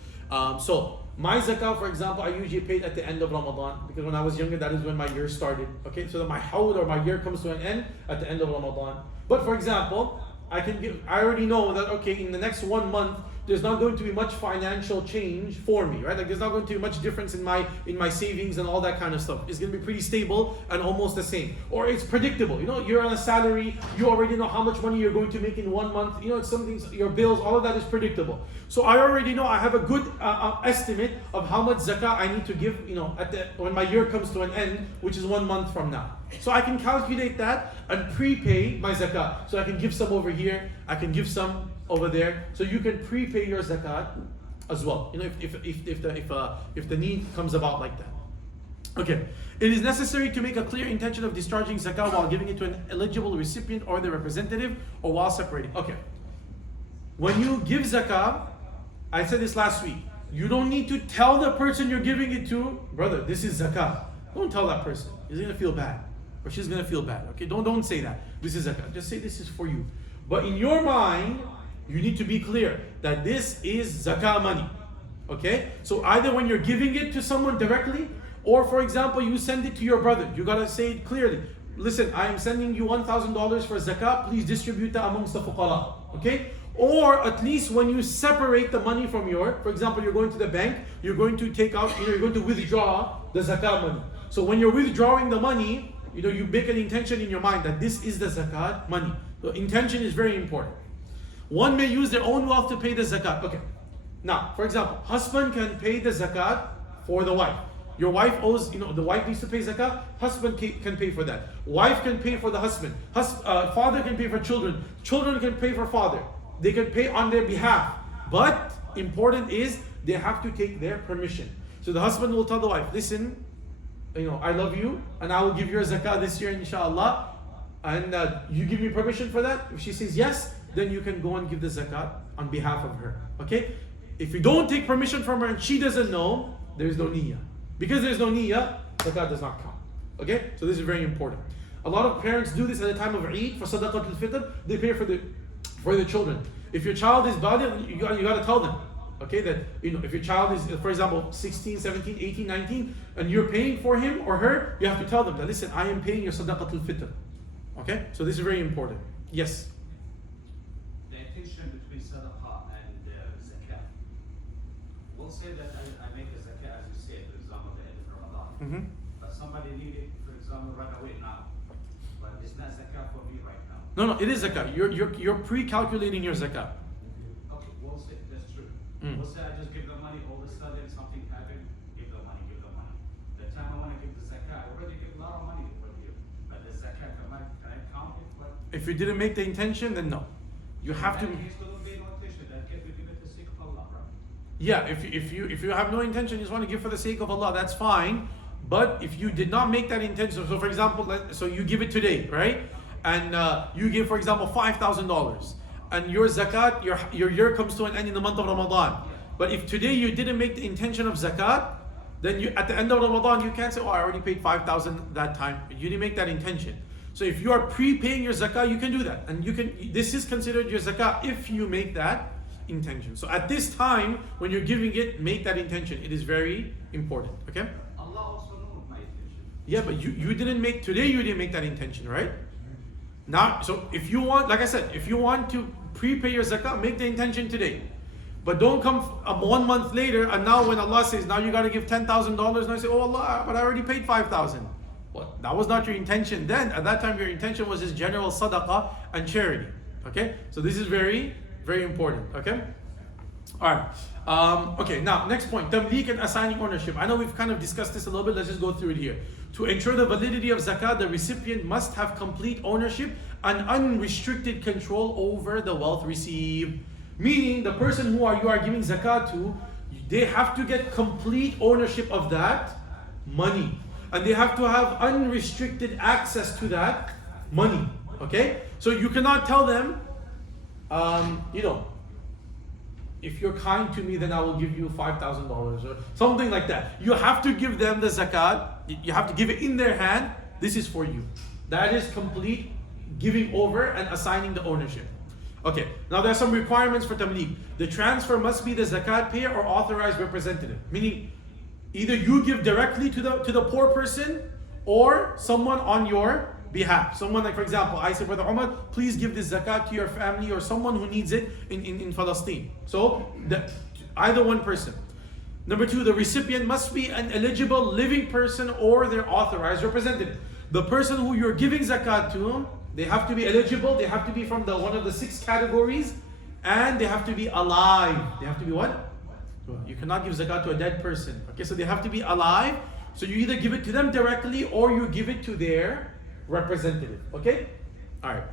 So my zakah, for example, I usually paid at the end of Ramadan because when I was younger, that is when my year started. Okay, so that my hawl or my year comes to an end at the end of Ramadan. But for example, I already know that in the next 1 month, there's not going to be much financial change for me, right? Like there's not going to be much difference in my savings and all that kind of stuff. It's going to be pretty stable and almost the same. Or it's predictable. You're on a salary, you already know how much money you're going to make in 1 month. It's something, your bills, all of that is predictable. So I already know, I have a good estimate of how much zakah I need to give, when my year comes to an end, which is 1 month from now. So I can calculate that and prepay my zakah. So I can give some over here, I can give some over there. So you can prepay your zakat as well. If the need comes about like that. Okay. It is necessary to make a clear intention of discharging zakah while giving it to an eligible recipient or the representative, or while separating. Okay. When you give zakah, I said this last week, you don't need to tell the person you're giving it to, brother, this is zakah. Don't tell that person. He's gonna feel bad. Or she's gonna feel bad. Okay, don't say that. This is zakah. Just say this is for you. But in your mind, you need to be clear that this is zakah money. Okay? So either when you're giving it to someone directly, or for example, you send it to your brother. You gotta say it clearly. Listen, I am sending you $1,000 for zakah. Please distribute that amongst the fuqara. Okay? Or at least when you separate the money from for example, you're going to the bank, you're going to take out, you're going to withdraw the zakah money. So when you're withdrawing the money, you make an intention in your mind that this is the zakat money. So intention is very important. One may use their own wealth to pay the zakat. Okay. Now, for example, husband can pay the zakat for the wife. Your wife owes, the wife needs to pay zakat. Husband can pay for that. Wife can pay for the husband. Father can pay for children. Children can pay for father. They can pay on their behalf. But important is they have to take their permission. So the husband will tell the wife, listen, I love you and I will give you a zakah this year, inshallah. And you give me permission for that? If she says yes, then you can go and give the zakat on behalf of her. Okay? If you don't take permission from her and she doesn't know, there is no niyyah. Because there is no niyyah, zakat does not count. Okay? So this is very important. A lot of parents do this at the time of Eid for sadaqatul fitr. They pay for the children. If your child is baligh, you got to tell them. Okay, that if your child is, for example, 16, 17, 18, 19, and you're paying for him or her, you have to tell them that, listen, I am paying your sadaqatul fitr. Okay, so this is very important. Yes. The intention between sadaqah and zakah. We'll say that I make a zakah, as you said, for example, the end of Ramadan. Mm-hmm. But somebody need it, for example, right away now. But it's not zakah for me right now. No, it is zakah. You're pre-calculating your zakah. Okay, we'll say that's true. Mm. We'll say I just give the money, all of a sudden something happened, give the money. The time I want to give the zakah, I already give a lot of money for you. But the zakah, can I count it? But If you didn't make the intention, then no. You have to. in that case, there will be no intention. That we give it for the sake of Allah, right? Yeah, if you have no intention, you just want to give for the sake of Allah, that's fine. But if you did not make that intention, so for example, so you give it today, right? And you give, for example, $5,000, and your zakat, your year comes to an end in the month of Ramadan. But if today you didn't make the intention of zakat, then you at the end of Ramadan you can't say, oh, I already paid 5,000 that time. You didn't make that intention. So if you are prepaying your zakah, you can do that, and you can. This is considered your zakah if you make that intention. So at this time, when you're giving it, make that intention. It is very important. Okay. Allah also knows my intention. Yeah, but you didn't make today. You didn't make that intention, right? Now, so if you want, like I said, if you want to prepay your zakah, make the intention today. But don't come 1 month later, and now when Allah says, now you got to give $10,000, and I say, oh Allah, but I already paid 5,000. Well, that was not your intention then. At that time, your intention was just general sadaqah and charity. Okay, so this is very, very important. Okay, all right. Okay, now next point: tamleek and assigning ownership. I know we've kind of discussed this a little bit. Let's just go through it here. To ensure the validity of zakah, the recipient must have complete ownership and unrestricted control over the wealth received. Meaning, the person you are giving zakah to, they have to get complete ownership of that money. And they have to have unrestricted access to that money. Okay? So you cannot tell them, if you're kind to me, then I will give you $5,000 or something like that. You have to give them the zakat. You have to give it in their hand. This is for you. That is complete giving over and assigning the ownership. Okay, now there are some requirements for tamleek. The transfer must be the zakat payer or authorized representative. Meaning, either you give directly to the poor person or someone on your behalf. Someone like, for example, I say, Brother Umar, please give this zakat to your family or someone who needs it in Palestine. So, either one person. Number two, the recipient must be an eligible living person or their authorized representative. The person who you're giving zakat to, they have to be eligible, they have to be from one of the 6 categories, and they have to be alive. They have to be what? You cannot give zakat to a dead person. Okay, so they have to be alive. So you either give it to them directly or you give it to their representative. Okay? Alright.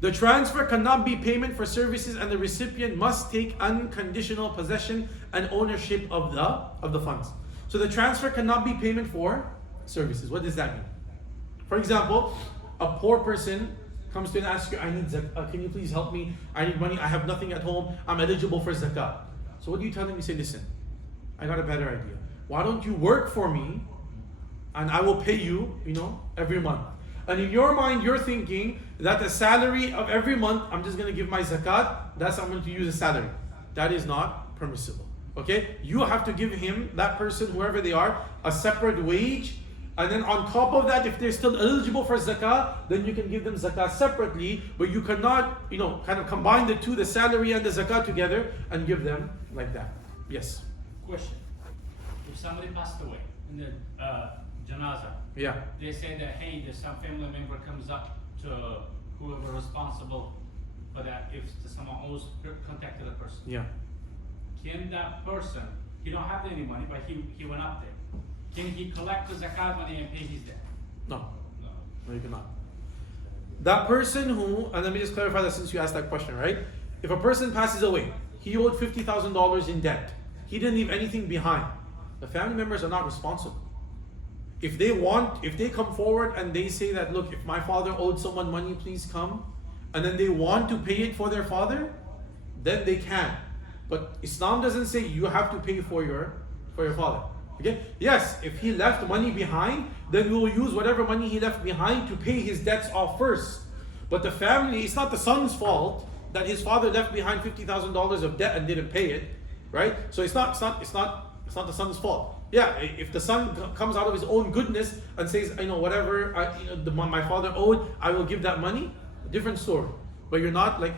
The transfer cannot be payment for services, and the recipient must take unconditional possession and ownership of the funds. So the transfer cannot be payment for services. What does that mean? For example, a poor person comes to and asks you, I need zakah, can you please help me? I need money, I have nothing at home, I'm eligible for zakah. So what do you tell them? You say, listen, I got a better idea. Why don't you work for me and I will pay you, every month. And in your mind, you're thinking that the salary of every month, I'm just going to give my zakat, that's I'm going to use a salary. That is not permissible. Okay? You have to give him, that person, whoever they are, a separate wage. And then on top of that, if they're still eligible for zakah, then you can give them zakah separately, but you cannot, kind of combine the two, the salary and the zakah together, and give them like that. Yes? Question. If somebody passed away in the janazah, Yeah. they say that, hey, there's some family member comes up to whoever responsible for that, if someone owes, contacted a person. Yeah. Can that person, he don't have any money, but he went up there. Can he collect the zakat money and pay his debt? No. No. No, you cannot. That person who, and let me just clarify that since you asked that question, right? If a person passes away, he owed $50,000 in debt. He didn't leave anything behind. The family members are not responsible. If they come forward and they say that, look, if my father owed someone money, please come, and then they want to pay it for their father, then they can. But Islam doesn't say you have to pay for your father. Okay? Yes, if he left money behind, then we will use whatever money he left behind to pay his debts off first. But the family, it's not the son's fault that his father left behind $50,000 of debt and didn't pay it, right? So it's not It's not the son's fault. Yeah, if the son comes out of his own goodness and says, whatever my father owed, I will give that money, a different story. But you're not like,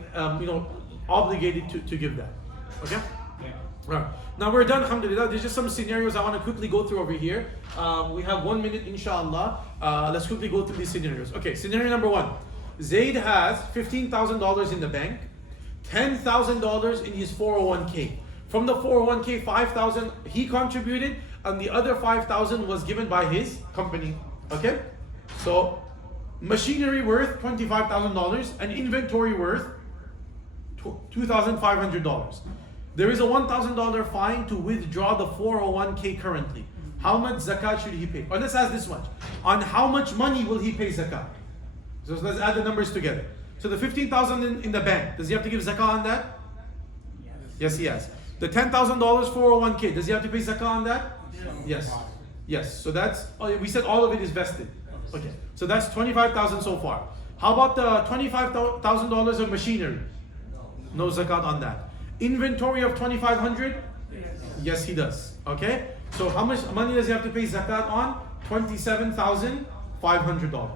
obligated to give that. Okay? Yeah. Right. Now we're done, alhamdulillah. There's just some scenarios I want to quickly go through over here. We have 1 minute, inshallah. Let's quickly go through these scenarios. Okay, scenario number 1. Zaid has $15,000 in the bank, $10,000 in his 401k. From the 401k, 5,000 he contributed, and the other 5,000 was given by his company. Okay? So, machinery worth $25,000 and inventory worth $2,500. There is a $1,000 fine to withdraw the 401k currently. How much zakat should he pay? Or let's ask this much. On how much money will he pay zakat? So let's add the numbers together. So the 15,000 in the bank, does he have to give zakah on that? Yes, he has. The $10,000 401k, does he have to pay zakah on that? Yes. Yes. So that's, we said all of it is vested. Okay. So that's 25,000 so far. How about the $25,000 of machinery? No zakat on that. Inventory of 2,500? Yes, he does. Okay. So how much money does he have to pay zakat on? $27,500.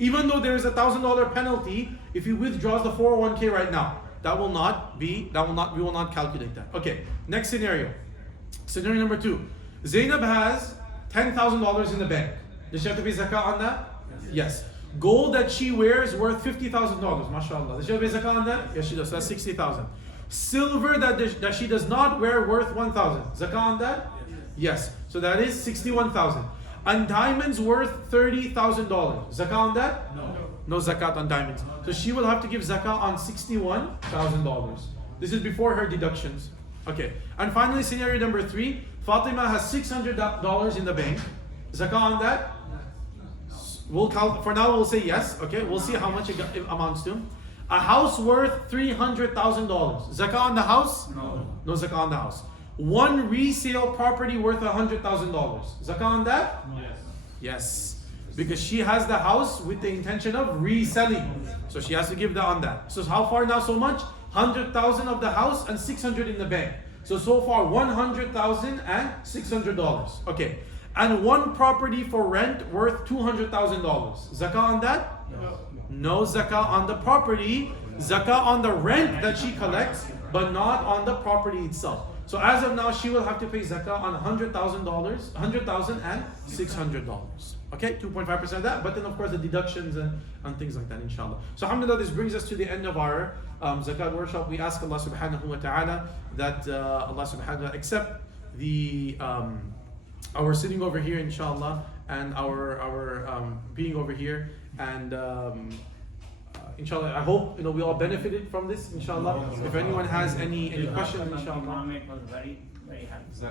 Even though there is a $1,000 penalty if he withdraws the 401k right now. We will not calculate that. Okay, next scenario. Scenario number 2. Zainab has $10,000 in the bank. Does she have to pay zakah on that? Yes. Gold that she wears worth $50,000. MashaAllah. Does she have to pay zakah on that? Yes, she does. So that's 60,000. Silver that she does not wear worth 1,000. Zakah on that? Yes. So that is 61,000. And diamonds worth $30,000. Zakah on that? No zakat on diamonds. So she will have to give zakah on $61,000. This is before her deductions. Okay. And finally, scenario number 3. Fatima has $600 in the bank. Zakah on that? For now, we'll say yes. Okay. We'll see how much it amounts to. A house worth $300,000. Zakah on the house? No zakah on the house. One resale property worth $100,000. Zakah on that? Yes. Because she has the house with the intention of reselling. So she has to give that on that. So how far now so much? 100,000 of the house and 600 in the bank. So far $100,000 and $600. Okay. And one property for rent worth $200,000. Zakah on that? No zakah on the property. Zakah on the rent that she collects, but not on the property itself. So as of now, she will have to pay zakah on $100,000 and $600. Okay, 2.5% of that, but then of course the deductions and things like that, inshallah. So alhamdulillah, this brings us to the end of our zakat workshop. We ask Allah subhanahu wa ta'ala that Allah subhanahu wa ta'ala accept our sitting over here, inshallah, and our being over here, and inshallah, I hope we all benefited from this, inshallah. If anyone has any questions, inshallah. It was very, very helpful.